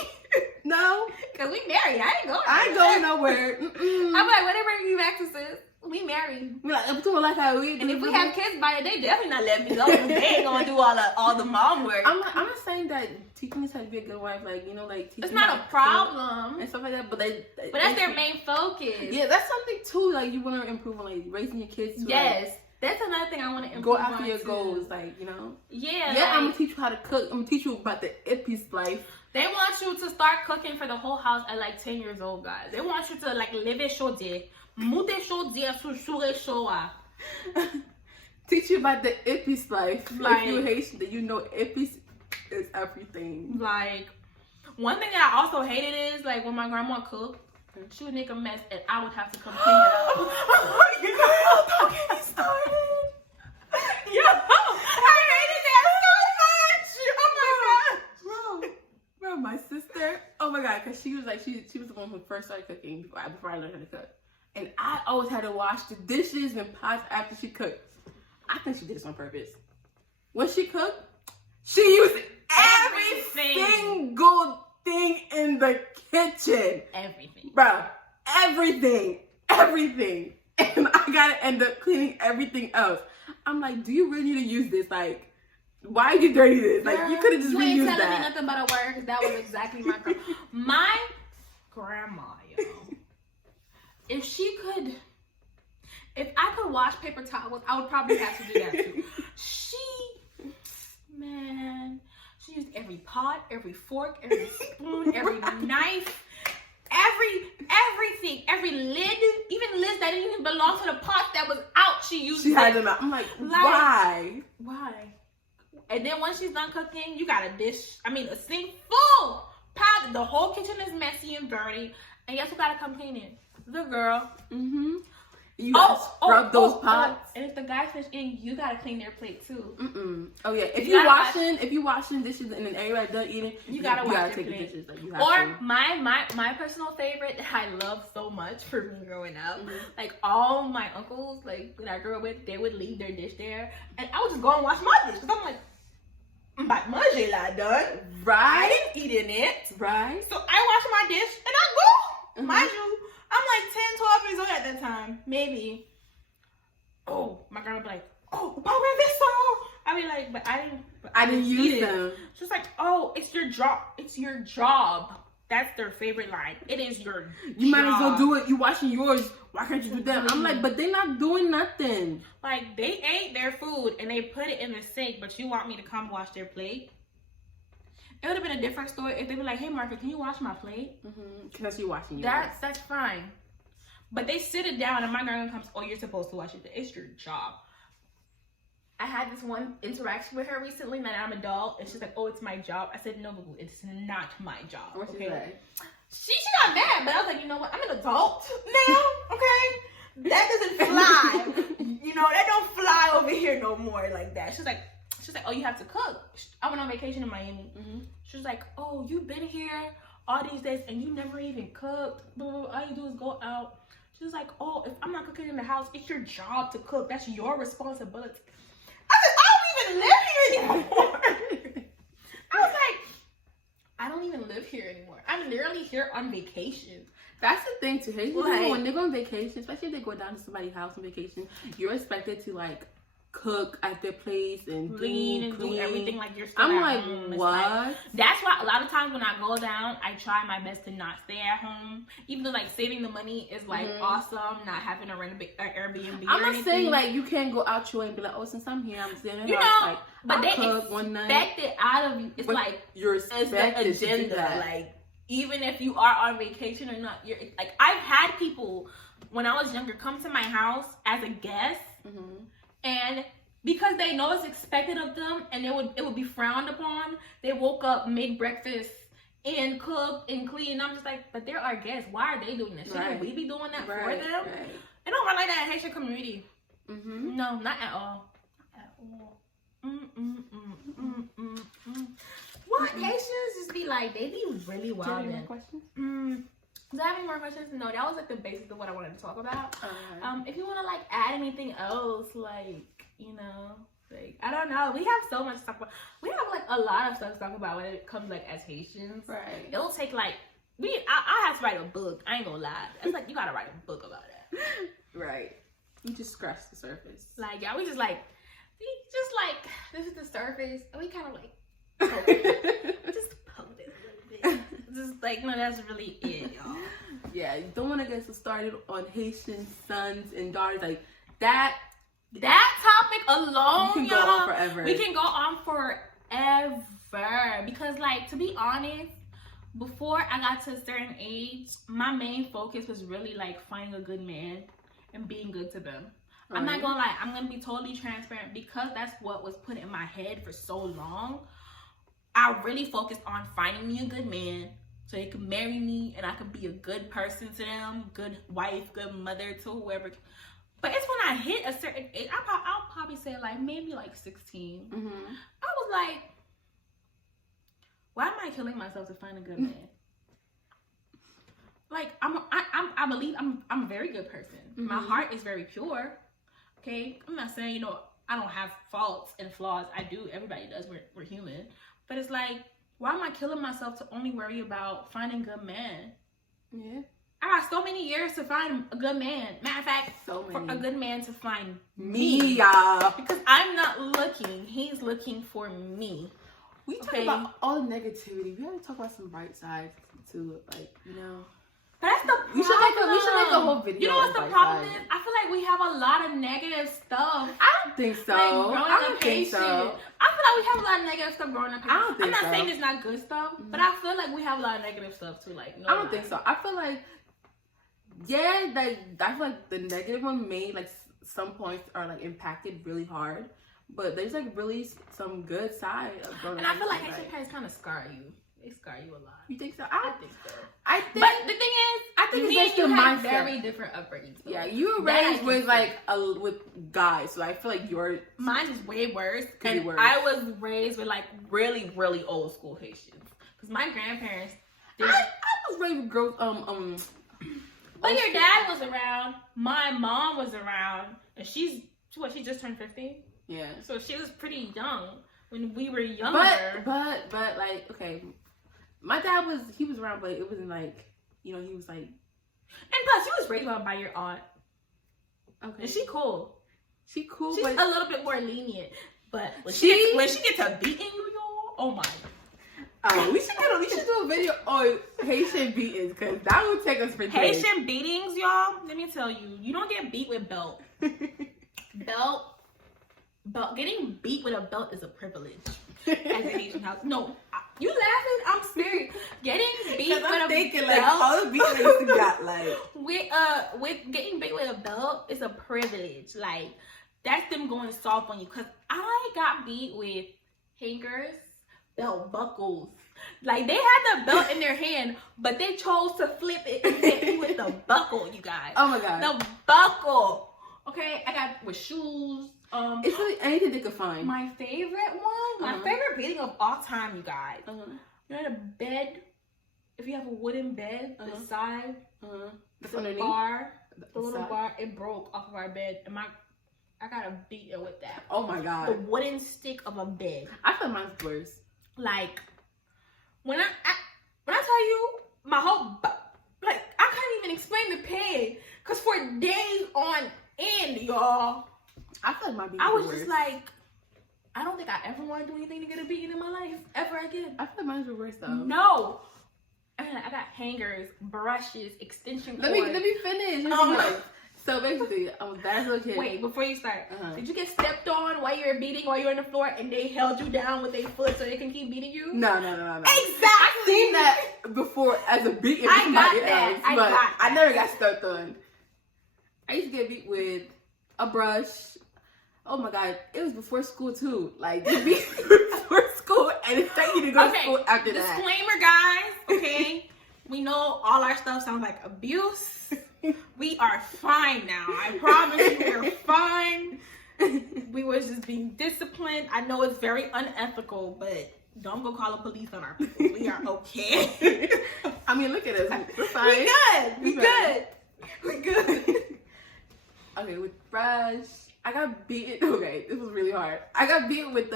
No, cause we married. I ain't going nowhere. I'm like, whatever you back to, sis. We married. Like, I'm doing like how we. And if we have kids by it, they definitely not letting me go. They ain't gonna do all the mom work. I'm not saying that teaching us how to be a good wife, like, you know, like teaching. It's not a problem and stuff like that, but that's their main focus. Yeah, that's something too. Like you want to improve on, like raising your kids. To, yes, like, that's another thing I want to improve. Go after on your too. goals, like, you know. Yeah. Yeah, like, I'm gonna teach you how to cook. I'm gonna teach you about the Ippies life. They want you to start cooking for the whole house at like 10 years old, guys. They want you to like live a show day. Teach you about the Ippies life. Like, if you Haitian, that you know Ippies is everything. Like, one thing that I also hated is like when my grandma cooked, she would make a mess and I would have to come clean it up. Don't get me started. Yo, I hated that so much. Oh my god, Bro, my sister. Oh my god, because she was like she was the one who first started cooking before I learned how to cook, and I always had to wash the dishes and pots after she cooked. I think she did this on purpose. When she cooked, she used every single thing in the kitchen. Everything. Bro, everything. And I gotta end up cleaning everything else. I'm like, do you really need to use this? Like, why are you dirty this? Like, you could have just reused that. You ain't telling me nothing but a word, because that was exactly my grandma. My grandma, yo. If I could wash paper towels, I would probably have to do that too. She used every pot, every fork, every spoon, every knife, everything, every lid, even lids that didn't even belong to the pot that was out, she used. She had them out. I'm like, why? And then once she's done cooking, you got a sink full. Pot. The whole kitchen is messy and dirty. And guess who gotta come clean it? The girl. Mm-hmm. You gotta scrub those pots. And if the guy finished eating, you gotta clean their plate too. Oh yeah. If you're washing dishes and then everybody done eating, you gotta take the dishes. Like, you have or to. my personal favorite that I love so much for me growing up, like all my uncles, like that I grew up with, they would leave their dish there, and I would just go and wash my dish. Cause I'm like, but manger la done. Right. I didn't eat in it. Right. So I wash my dish and I go. Mind you, I'm like 10, 12 years old at that time. Maybe. Oh, my grandma would be like, oh, where's this song? I'd be like, but I didn't use them. She's like, oh, it's your job. It's your job. That's their favorite line. It is your job. You might as well do it. You washing yours. Why can't you do that? I'm like, but they're not doing nothing. Like, they ate their food and they put it in the sink, but you want me to come wash their plate? It would have been a different story if they were like, hey, Martha, can you wash my plate? Because you're washing yours. That's fine. But they sit it down and my grandma comes, oh, you're supposed to wash it. It's your job. I had this one interaction with her recently that I'm an adult, and she's like, oh, it's my job. I said, no, boo, it's not my job. What's she say? She got mad, but I was like, you know what? I'm an adult now, okay? That doesn't fly. You know, that don't fly over here no more like that. She's like, oh, you have to cook. I went on vacation in Miami. She was like, oh, you've been here all these days and you never even cooked. All you do is go out. She was like, oh, if I'm not cooking in the house, it's your job to cook. That's your responsibility. I don't even live here anymore. I was like, I don't even live here anymore. I'm literally here on vacation. That's the thing too. Hey, like, when they go on vacation, especially if they go down to somebody's house on vacation, you're expected to like cook at their place and clean clean. do everything like you're still I'm at like, home. It's what? like, that's why a lot of times when I go down, I try my best to not stay at home. Even though like saving the money is like awesome, not having to rent an Airbnb. I'm or not anything. saying like you can't go out your way and be like, oh, since I'm here, I'm staying at you home. know, Like, but I'll they cook one night. expect it out of you. It's But like you're it's the expected to do agenda. that. Like even if you are on vacation or not, you're like I've had people when I was younger come to my house as a guest, and because they know it's expected of them, and it would be frowned upon. They woke up, made breakfast, and cooked and cleaned. I'm just like, but they're our guests. Why are they doing this? Shouldn't we be doing that for them? Right. It don't run like that in Haitian community. Mm-hmm. No, not at all. Not at all. What Haitians just be like? They be really wild. Do you have any more questions? Do I have any more questions? No, that was like the basics of what I wanted to talk about. Okay. If you want to like add anything else, like like I don't know, we have so much stuff. We have like a lot of stuff to talk about when it comes like as Haitians. Right. It'll take like I have to write a book. I ain't gonna lie. It's like you gotta write a book about that. Right. You just scratched the surface. Like yeah, we just like this is the surface, and we kind of like poke it. Just poke it a little bit. Just like no, that's really it, y'all. Yeah, you don't want to get started on Haitian sons and daughters like that. That topic alone, We can y'all, go on forever. We can go on forever because, like, to be honest, before I got to a certain age, my main focus was really like finding a good man and being good to them. I'm not gonna lie, I'm gonna be totally transparent because that's what was put in my head for so long. I really focused on finding me a good man so he could marry me and I could be a good person to them, good wife, good mother to whoever. But it's when I hit a certain age, I'll probably say like maybe like 16. I was like, why am I killing myself to find a good man? Like I believe I'm a very good person. My heart is very pure. Okay, I'm not saying I don't have faults and flaws. I do. Everybody does. We're human. But it's like, why am I killing myself to only worry about finding a good man? Yeah. I got so many years to find a good man. Matter of fact, for a good man to find me. Y'all. Because I'm not looking. He's looking for me. We talk about all the negativity. We gotta talk about some bright sides too. Like, That's the problem. We should make a whole video. You know what's the problem is? I feel like we have a lot of negative stuff. I don't think so. I don't think so. I feel like we have a lot of negative stuff growing up. I don't think so. I'm not saying it's not good stuff, but I feel like we have a lot of negative stuff too. Like, I don't think so. I feel like, yeah, I feel like the negative one made like some points are like impacted really hard, but there's like really some good side of growing up. And I feel like Haitian parents kind of scar you. They scar you a lot. You think so? I think so. But the thing is, I think me it's and you have mindset. very different upbringings. So yeah, you were raised with like with guys, so I feel like mine is way worse. And I was raised with like really, really old school Haitians because my grandparents. I was raised with girls. But your dad was around. My mom was around, and she just turned 15. Yeah. So she was pretty young when we were younger. But like, okay, my dad was around, but it wasn't like, he was like. And plus, she was raised by your aunt. Okay. And she cool. She's but a little bit more lenient. But when she gets to beating you, y'all, oh my. Oh, we should do a video on Haitian beatings because that would take us for days. Haitian beatings, y'all. Let me tell you, you don't get beat with belt. Getting beat with a belt is a privilege at the Haitian house. No, you laughing? I'm serious. Getting beat with a belt. Like all the beatings you got like with getting beat with a belt is a privilege. Like that's them going soft on you. Cause I got beat with hangers. Belt buckles. Like they had the belt in their hand, but they chose to flip it and hit me with the buckle, you guys. Oh my god. The buckle. Okay, I got with shoes. It's really anything they could find. My favorite one, my favorite beating of all time, you guys. You know the bed, if you have a wooden bed, the side, the little bar, it broke off of our bed, and I got a beating with that. Oh my god. The wooden stick of a bed. I feel mine's worse. Like when I tell you my whole like I can't even explain the pain because for days on end, y'all, I feel like my beatings I were was worse. just like, I don't think I ever want to do anything to get a beating in my life ever again. I feel like mine were worse though. No. And I got hangers, brushes, extension cords. Let me finish. So basically, I was bad as a little kid. Wait, before you start, did you get stepped on while you were beating, while you were on the floor, and they held you down with their foot so they can keep beating you? No. Exactly. I've seen that before as a beating I somebody got that. else, I but got that. I never got stepped on. I used to get beat with a brush. Oh my god, it was before school too. Like you beat before school, and expect you to go to school after that. Disclaimer, guys. Okay, we know all our stuff sounds like abuse. We are fine now. I promise you, we're fine. We was just being disciplined. I know it's very unethical, but don't go call the police on our people. We are okay. I mean, look at us. We're fine. We good. We good. Okay, with brush, I got beaten. Okay, this was really hard. I got beaten with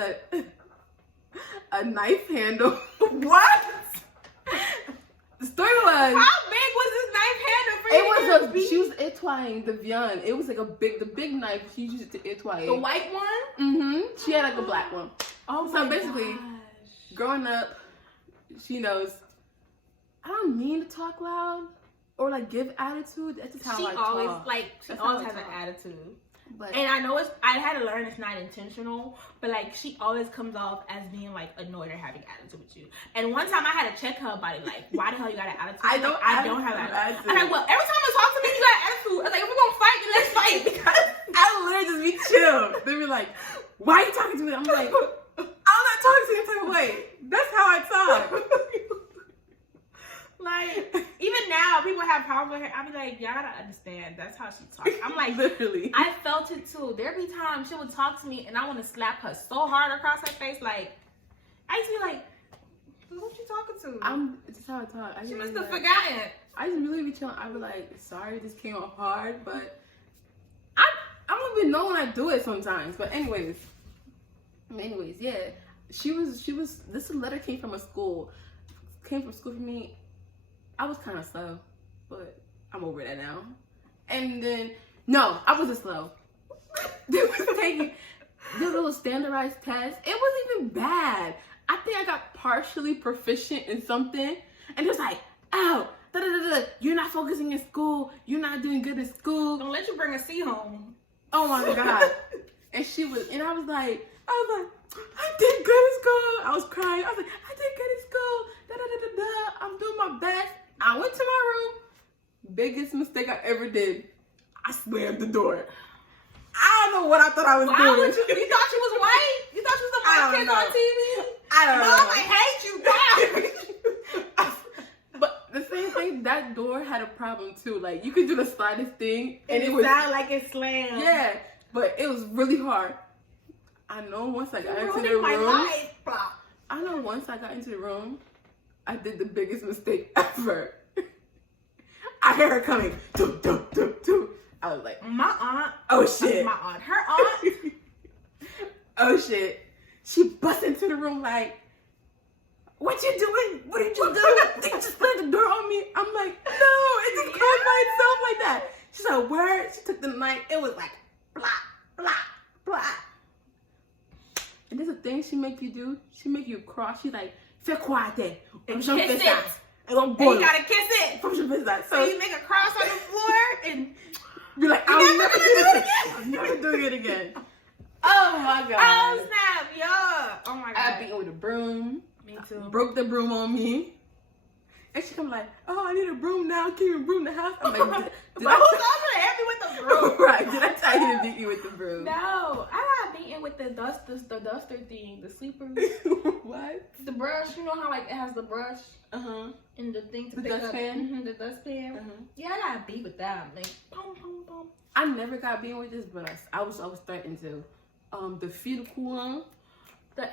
a knife handle. What? The story was, How big was this knife handle for you? she was etwaing the viande. It was like the big knife. She used it to etway. The white one? Mm-hmm. She had like a black one. Oh So my basically, gosh. growing up, she knows I don't mean to talk loud or like give attitude. That's just how She I always talk. she That's always how I has an talk. attitude. But And I know I had to learn it's not intentional, but like she always comes off as being like annoyed or having attitude with you. And one time I had to check her about it, like, why the hell you got an attitude? I don't have have that. attitude. I'm like, well, every time you talk to me, you got an attitude. I was like, if we're gonna fight, then let's fight. Because I literally just be chill. They be like, why are you talking to me? I'm like, I'm not talking to you the type of way. That's how I talk. like, even now, people have problems with her. I be like, y'all gotta understand, that's how she talks. I'm like, Literally. I felt it too. There be times she would talk to me and I want to slap her so hard across her face. Like, I used to be like, who's she talking to? It's just how I talk. She must have forgotten. I just really be chilling. I be like, sorry, this came off hard, but I don't even know when I do it sometimes. But anyways, yeah. She was. This letter came from school for me. I was kind of slow, but I'm over that now. And then, no, I wasn't slow. They was taking the little standardized test. It wasn't even bad. I think I got partially proficient in something. And it was like, oh, you're not focusing in school. You're not doing good in school. Don't let you bring a C home. Oh my God. And I was like, I did good in school. I was crying. I was like, I did good in school. I'm doing my best. I went to my room. Biggest mistake I ever did. I slammed the door. I don't know what I thought I was Why doing. would you? You thought she was white? You thought she was the white kid on TV? I don't know. Mom, I hate you. Why? But the same thing, that door had a problem too. Like you could do the slightest thing and it It was sounded like it slammed. yeah, but it was really hard. I know once I got into the Ruining my room. life. Blah. I know once I got into the room, I did the biggest mistake ever. I heard her coming. Doo, doo, doo, doo. I was like, My aunt. oh shit. My aunt. Her aunt. Oh shit. She busts into the room like, what you doing? What did you do? Did you just slam the door on me? I'm like, no, it just closed by itself like that. She said, word. She took the knife. It was like, blah, blah, blah. And there's a thing she make you do. She make you cross. She's like, fais quoi t'es? And kiss it. And I'm And you gotta kiss it. So So you make a cross on the floor and be like, I'm never doing it again. I'm never doing it again. Oh my God. oh snap, yeah. Oh my I God. beat her with a broom. Me too. Broke the broom on me. And she come like, oh, I need a broom now. Can you broom the house? I'm like, But who's gonna hit me with the broom? Right. Did I tell you to beat you with the broom? No, I got beaten with the duster thing, the sweeper, What? the brush. You know how like it has the brush Uh-huh. and the thing to The pick up. dustpan? The dustpan. Uh-huh. Yeah, I got beat with that. Like, boom, boom, boom. I never got beaten with this, but I was threatened to. The fil courant, The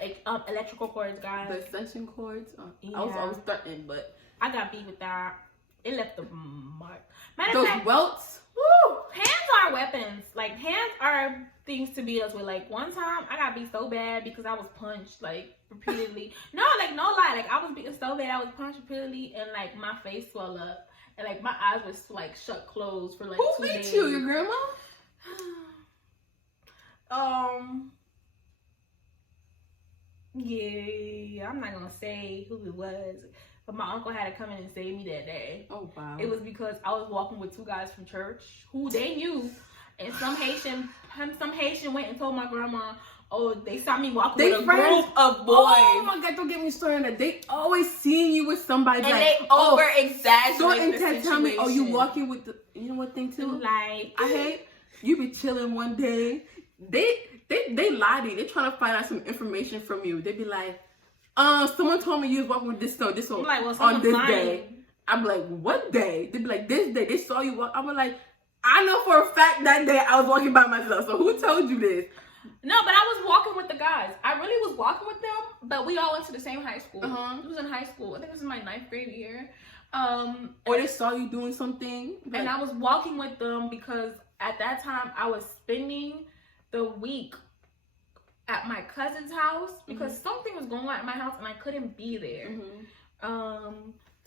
electrical cords, guys. the extension cords. I Yeah. was threatened, but I got beat with that. It left a mark. Matter of those fact, welts. woo, hands are weapons. Like, hands are things to beat us with. Like, one time I got beat so bad because I was punched, like, repeatedly. No lie. Like, I was beaten so bad I was punched repeatedly and, like, my face swelled up. And, like, my eyes was, like, shut closed for, like, Who 2 beat days. you? Your grandma? Yeah, I'm not gonna say who it was, but my uncle had to come in and save me that day. Oh wow. It was because I was walking with 2 guys from church who they knew, and some Haitian went and told my grandma, oh, they saw me walking with a group of boys. Oh my God, don't get me started on that. They always seeing you with somebody. And like, they over exaggerate so the intent tell me, oh, you situation. walking with the, you know what thing too? Like, I hate, you be chilling one day. They lie to you. They trying to find out some information from you. They be like, someone told me you was walking with this one like, well, on this lying. day. I'm like, what day? They be like, this day. They saw you walk. I'm like, I know for a fact that day I was walking by myself. So who told you this? No, but I was walking with the guys. I really was walking with them, but we all went to the same high school. It was in high school. I think it was in my 9th grade year. Or they saw you doing something. Like, and I was walking with them because at that time I was spending the week at my cousin's house because something was going on at my house and I couldn't be there.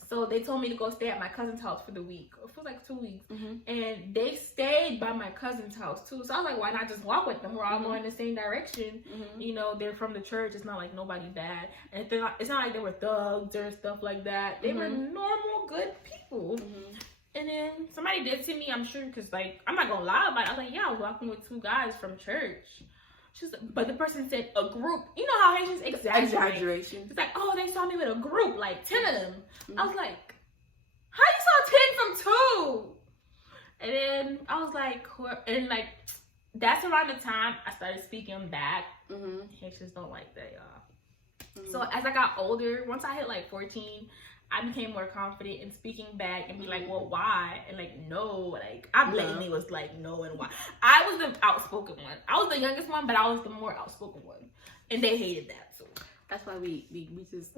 So they told me to go stay at my cousin's house for the week. It was like 2 weeks. And they stayed by my cousin's house too. So I was like, why not just walk with them? We're all going in the same direction. You know, they're from the church. It's not like nobody bad. And it's not like they were thugs or stuff like that. They were normal, good people. And then somebody did see me, I'm sure, because, like, I'm not going to lie about it. I was like, yeah, I was walking with 2 guys from church. But the person said a group. You know how Haitians exaggeration. It's like, oh, they saw me with a group, like 10 of them. I was like, how you saw 10 from 2? And then I was like, and like, that's around the time I started speaking back. Haitians don't like that, y'all. So as I got older, once I hit like 14, I became more confident in speaking back and be like, well, why? And like, no, like, I blatantly was like, no, and why? I was the outspoken one. I was the youngest one, but I was the more outspoken one. And they hated that, so. That's why we just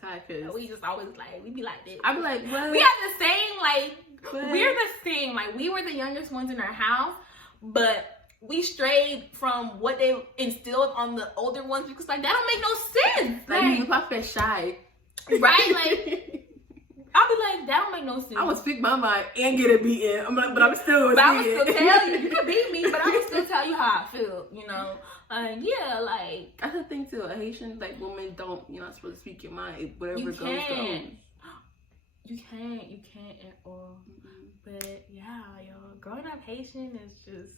kind of, we just always like, we be like this. I be like, what? We have the same, like, we're the same. Like, we were the youngest ones in our house, but we strayed from what they instilled on the older ones because, like, that don't make no sense. Like we probably shy. Right? Like, I'll be like, that don't make no sense. I would speak my mind and get it beaten. I'm like, but I'm still. But I would still tell you. You can beat me, but I would still tell you how I feel. You know, yeah, like that's the thing too. A Haitian like woman don't. You're not supposed to speak your mind. Whatever you goes can't. goes. You can't at all. But yeah, y'all, growing up Haitian is just.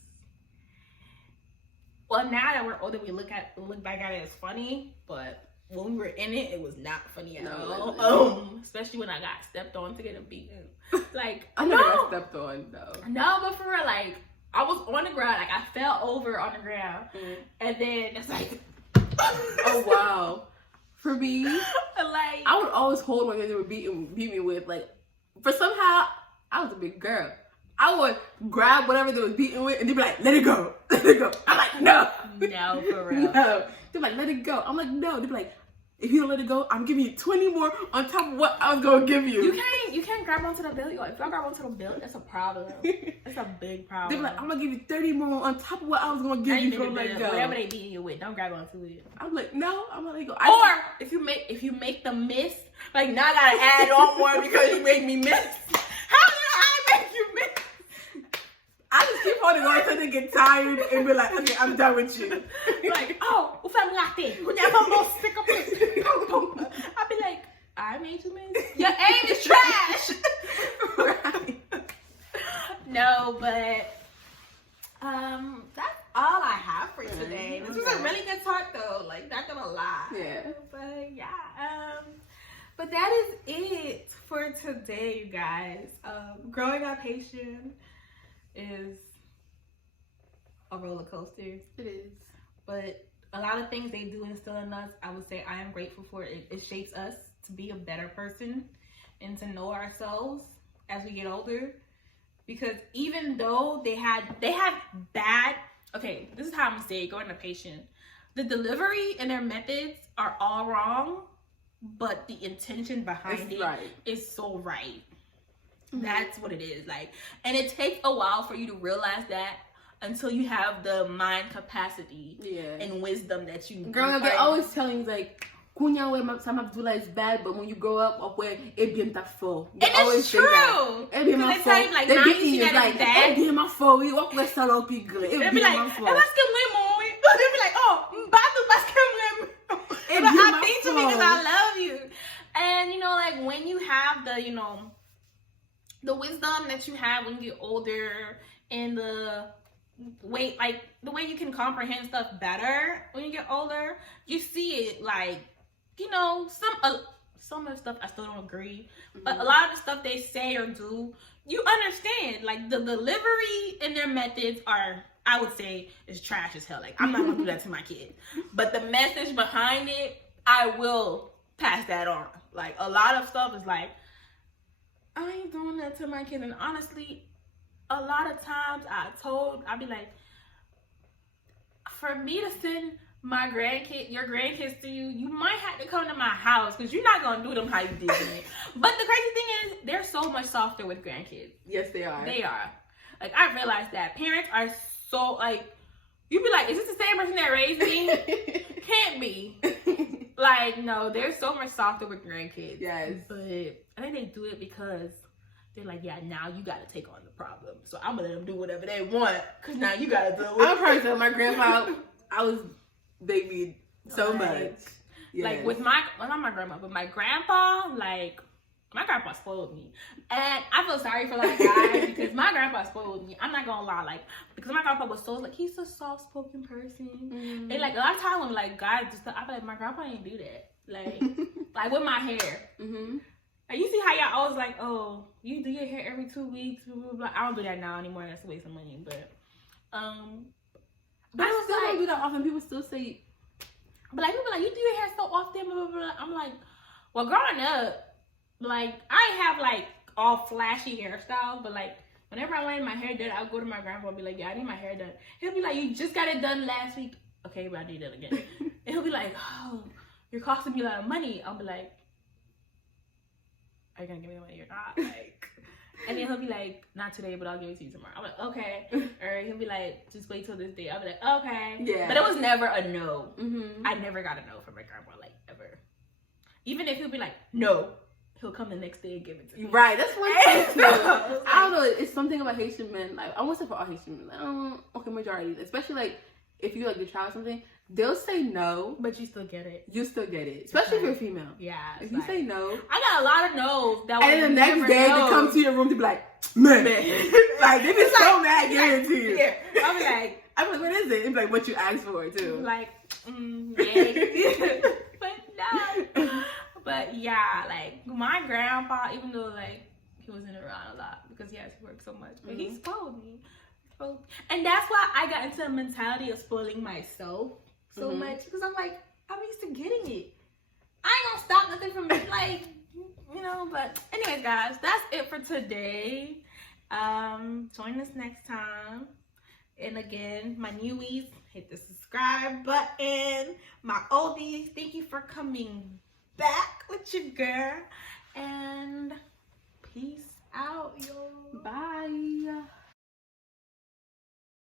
Well, now that we're older, we look back at it as funny, but when we were in it, it was not funny at all. Especially when I got stepped on to get a beating. Like, I never got stepped on though. No, but for real, like, I was on the ground, like I fell over on the ground, and then it's like, oh wow. For me, like I would always hold what they would beat me with. Like, for somehow I was a big girl. I would grab whatever they was beating with, and they'd be like, "Let it go, let it go." I'm like, "No, no, for real." No. They're like, "Let it go." I'm like, "No." They'd be like, "If you don't let it go, I'm giving you 20 more on top of what I was gonna give you." You can't grab onto the belly. If y'all grab onto the belly, that's a problem. That's a big problem. They're like, "I'm gonna give you 30 more on top of what I was gonna give you." From let go. Whatever they beating you with, don't grab onto it. I'm like, "No, I'm gonna let it go." Or if you make them miss, like now I gotta add on more because you made me miss. How did I make you miss? I just keep holding on until they get tired and be like, "Okay, I'm done with you." Like, oh, o fè mwate. I'll be like, I made you miss. Your aim is trash. Right. No, but that's all I have for today. This was a really good talk though. Like, not gonna lie. Yeah. But yeah. But that is it for today, you guys. Growing up Haitian is a roller coaster. It is. But a lot of things they do instill in us, I would say I am grateful for it. It shapes us to be a better person and to know ourselves as we get older. Because even though they had bad, okay, this is how I'm gonna say it, going to patient. The delivery and their methods are all wrong, but the intention behind it is so right. That's what it is. Like, and it takes a while for you to realize that until you have the mind capacity and wisdom that you Growing up, they're always telling you, like, Kunya we Sam Abdullah is bad, but when you grow up, where it bien ta fo. And it's true. It bien ma fo. Like, now you see that it's bad. It bien ma fo. We walk with salon pigre. It They'll be like, bien ma fo. est-ce que moi, they'll be like, oh, parce que moi, but I think to me because I love you. And, you know, like, when you have the, you know, the wisdom that you have when you get older and the way, like, the way you can comprehend stuff better when you get older, you see it, like, you know, some of the stuff I still don't agree, but a lot of the stuff they say or do, you understand. Like, the delivery and their methods are, I would say, is trash as hell. Like, I'm not gonna do that to my kid. But the message behind it, I will pass that on. Like, a lot of stuff is like, I ain't doing that to my kid. And honestly, a lot of times I'll be like, for me to send your grandkids to you, you might have to come to my house because you're not gonna do them how you did me. But the crazy thing is, they're so much softer with grandkids. Yes, they are. They are. Like, I realized that parents are so, like, you be like, is this the same person that raised me? Can't be. Like, no, they're so much softer with grandkids. Yes. But I think they do it because they're like, yeah, now you gotta take on the problem. So I'm gonna let them do whatever they want because now you gotta do it. I've heard that my grandpa, I was babied so much. Yes. Like, with not my grandma, but my grandpa, like, my grandpa spoiled me. And I feel sorry for, like, guys because my grandpa spoiled me. I'm not gonna lie, like, because my grandpa was so, like, he's a soft-spoken person. And, like, a lot of times when, like, guys just, I feel like my grandpa didn't do that. Like, like, with my hair. Like, you see how y'all always like, oh, you do your hair every 2 weeks, blah, blah, blah. I don't do that now anymore. That's a waste of money. But I still don't do that often. People still say, but, like, people be like, you do your hair so often, blah, blah, blah. I'm like, well, growing up, like, I ain't have, like, all flashy hairstyles, but, like, whenever I wanted my hair done, I'll go to my grandpa and be like, yeah, I need my hair done. He'll be like, you just got it done last week. Okay, but I need it again. And he'll be like, oh, you're costing me a lot of money. I'll be like, are you gonna give me the money or not? Like, and then he'll be like, not today, but I'll give it to you tomorrow. I'm like, okay. Or he'll be like, just wait till this day. I'll be like, okay. Yeah. But it was never a no. I never got a no from my grandpa, like, ever. Even if he'll be like, no, he'll come the next day and give it to me. Right, that's one thing too. I don't know, it's something about Haitian men, like, I won't say for all Haitian men, okay, majority, especially, like, if you, like, your child or something, they'll say no. But you still get it. You still get it. Especially if you're female. Yeah. If you say no. I got a lot of no's. That and then the next day, they come to your room to be like, man. Like, they be so mad getting it to you. Yeah. I'll be like, what is it? It's like what you asked for, too. Like, yeah. But no. But yeah, like, my grandpa, even though, like, he wasn't around a lot because he has to work so much, but he spoiled me. And that's why I got into a mentality of spoiling myself so much because I'm like, I'm used to getting it. I ain't gonna stop nothing from like, you know. But anyways, guys, that's it for today. Join us next time. And again, my newies, hit the subscribe button. My oldies, thank you for coming back with your girl. And peace out, yo. Bye.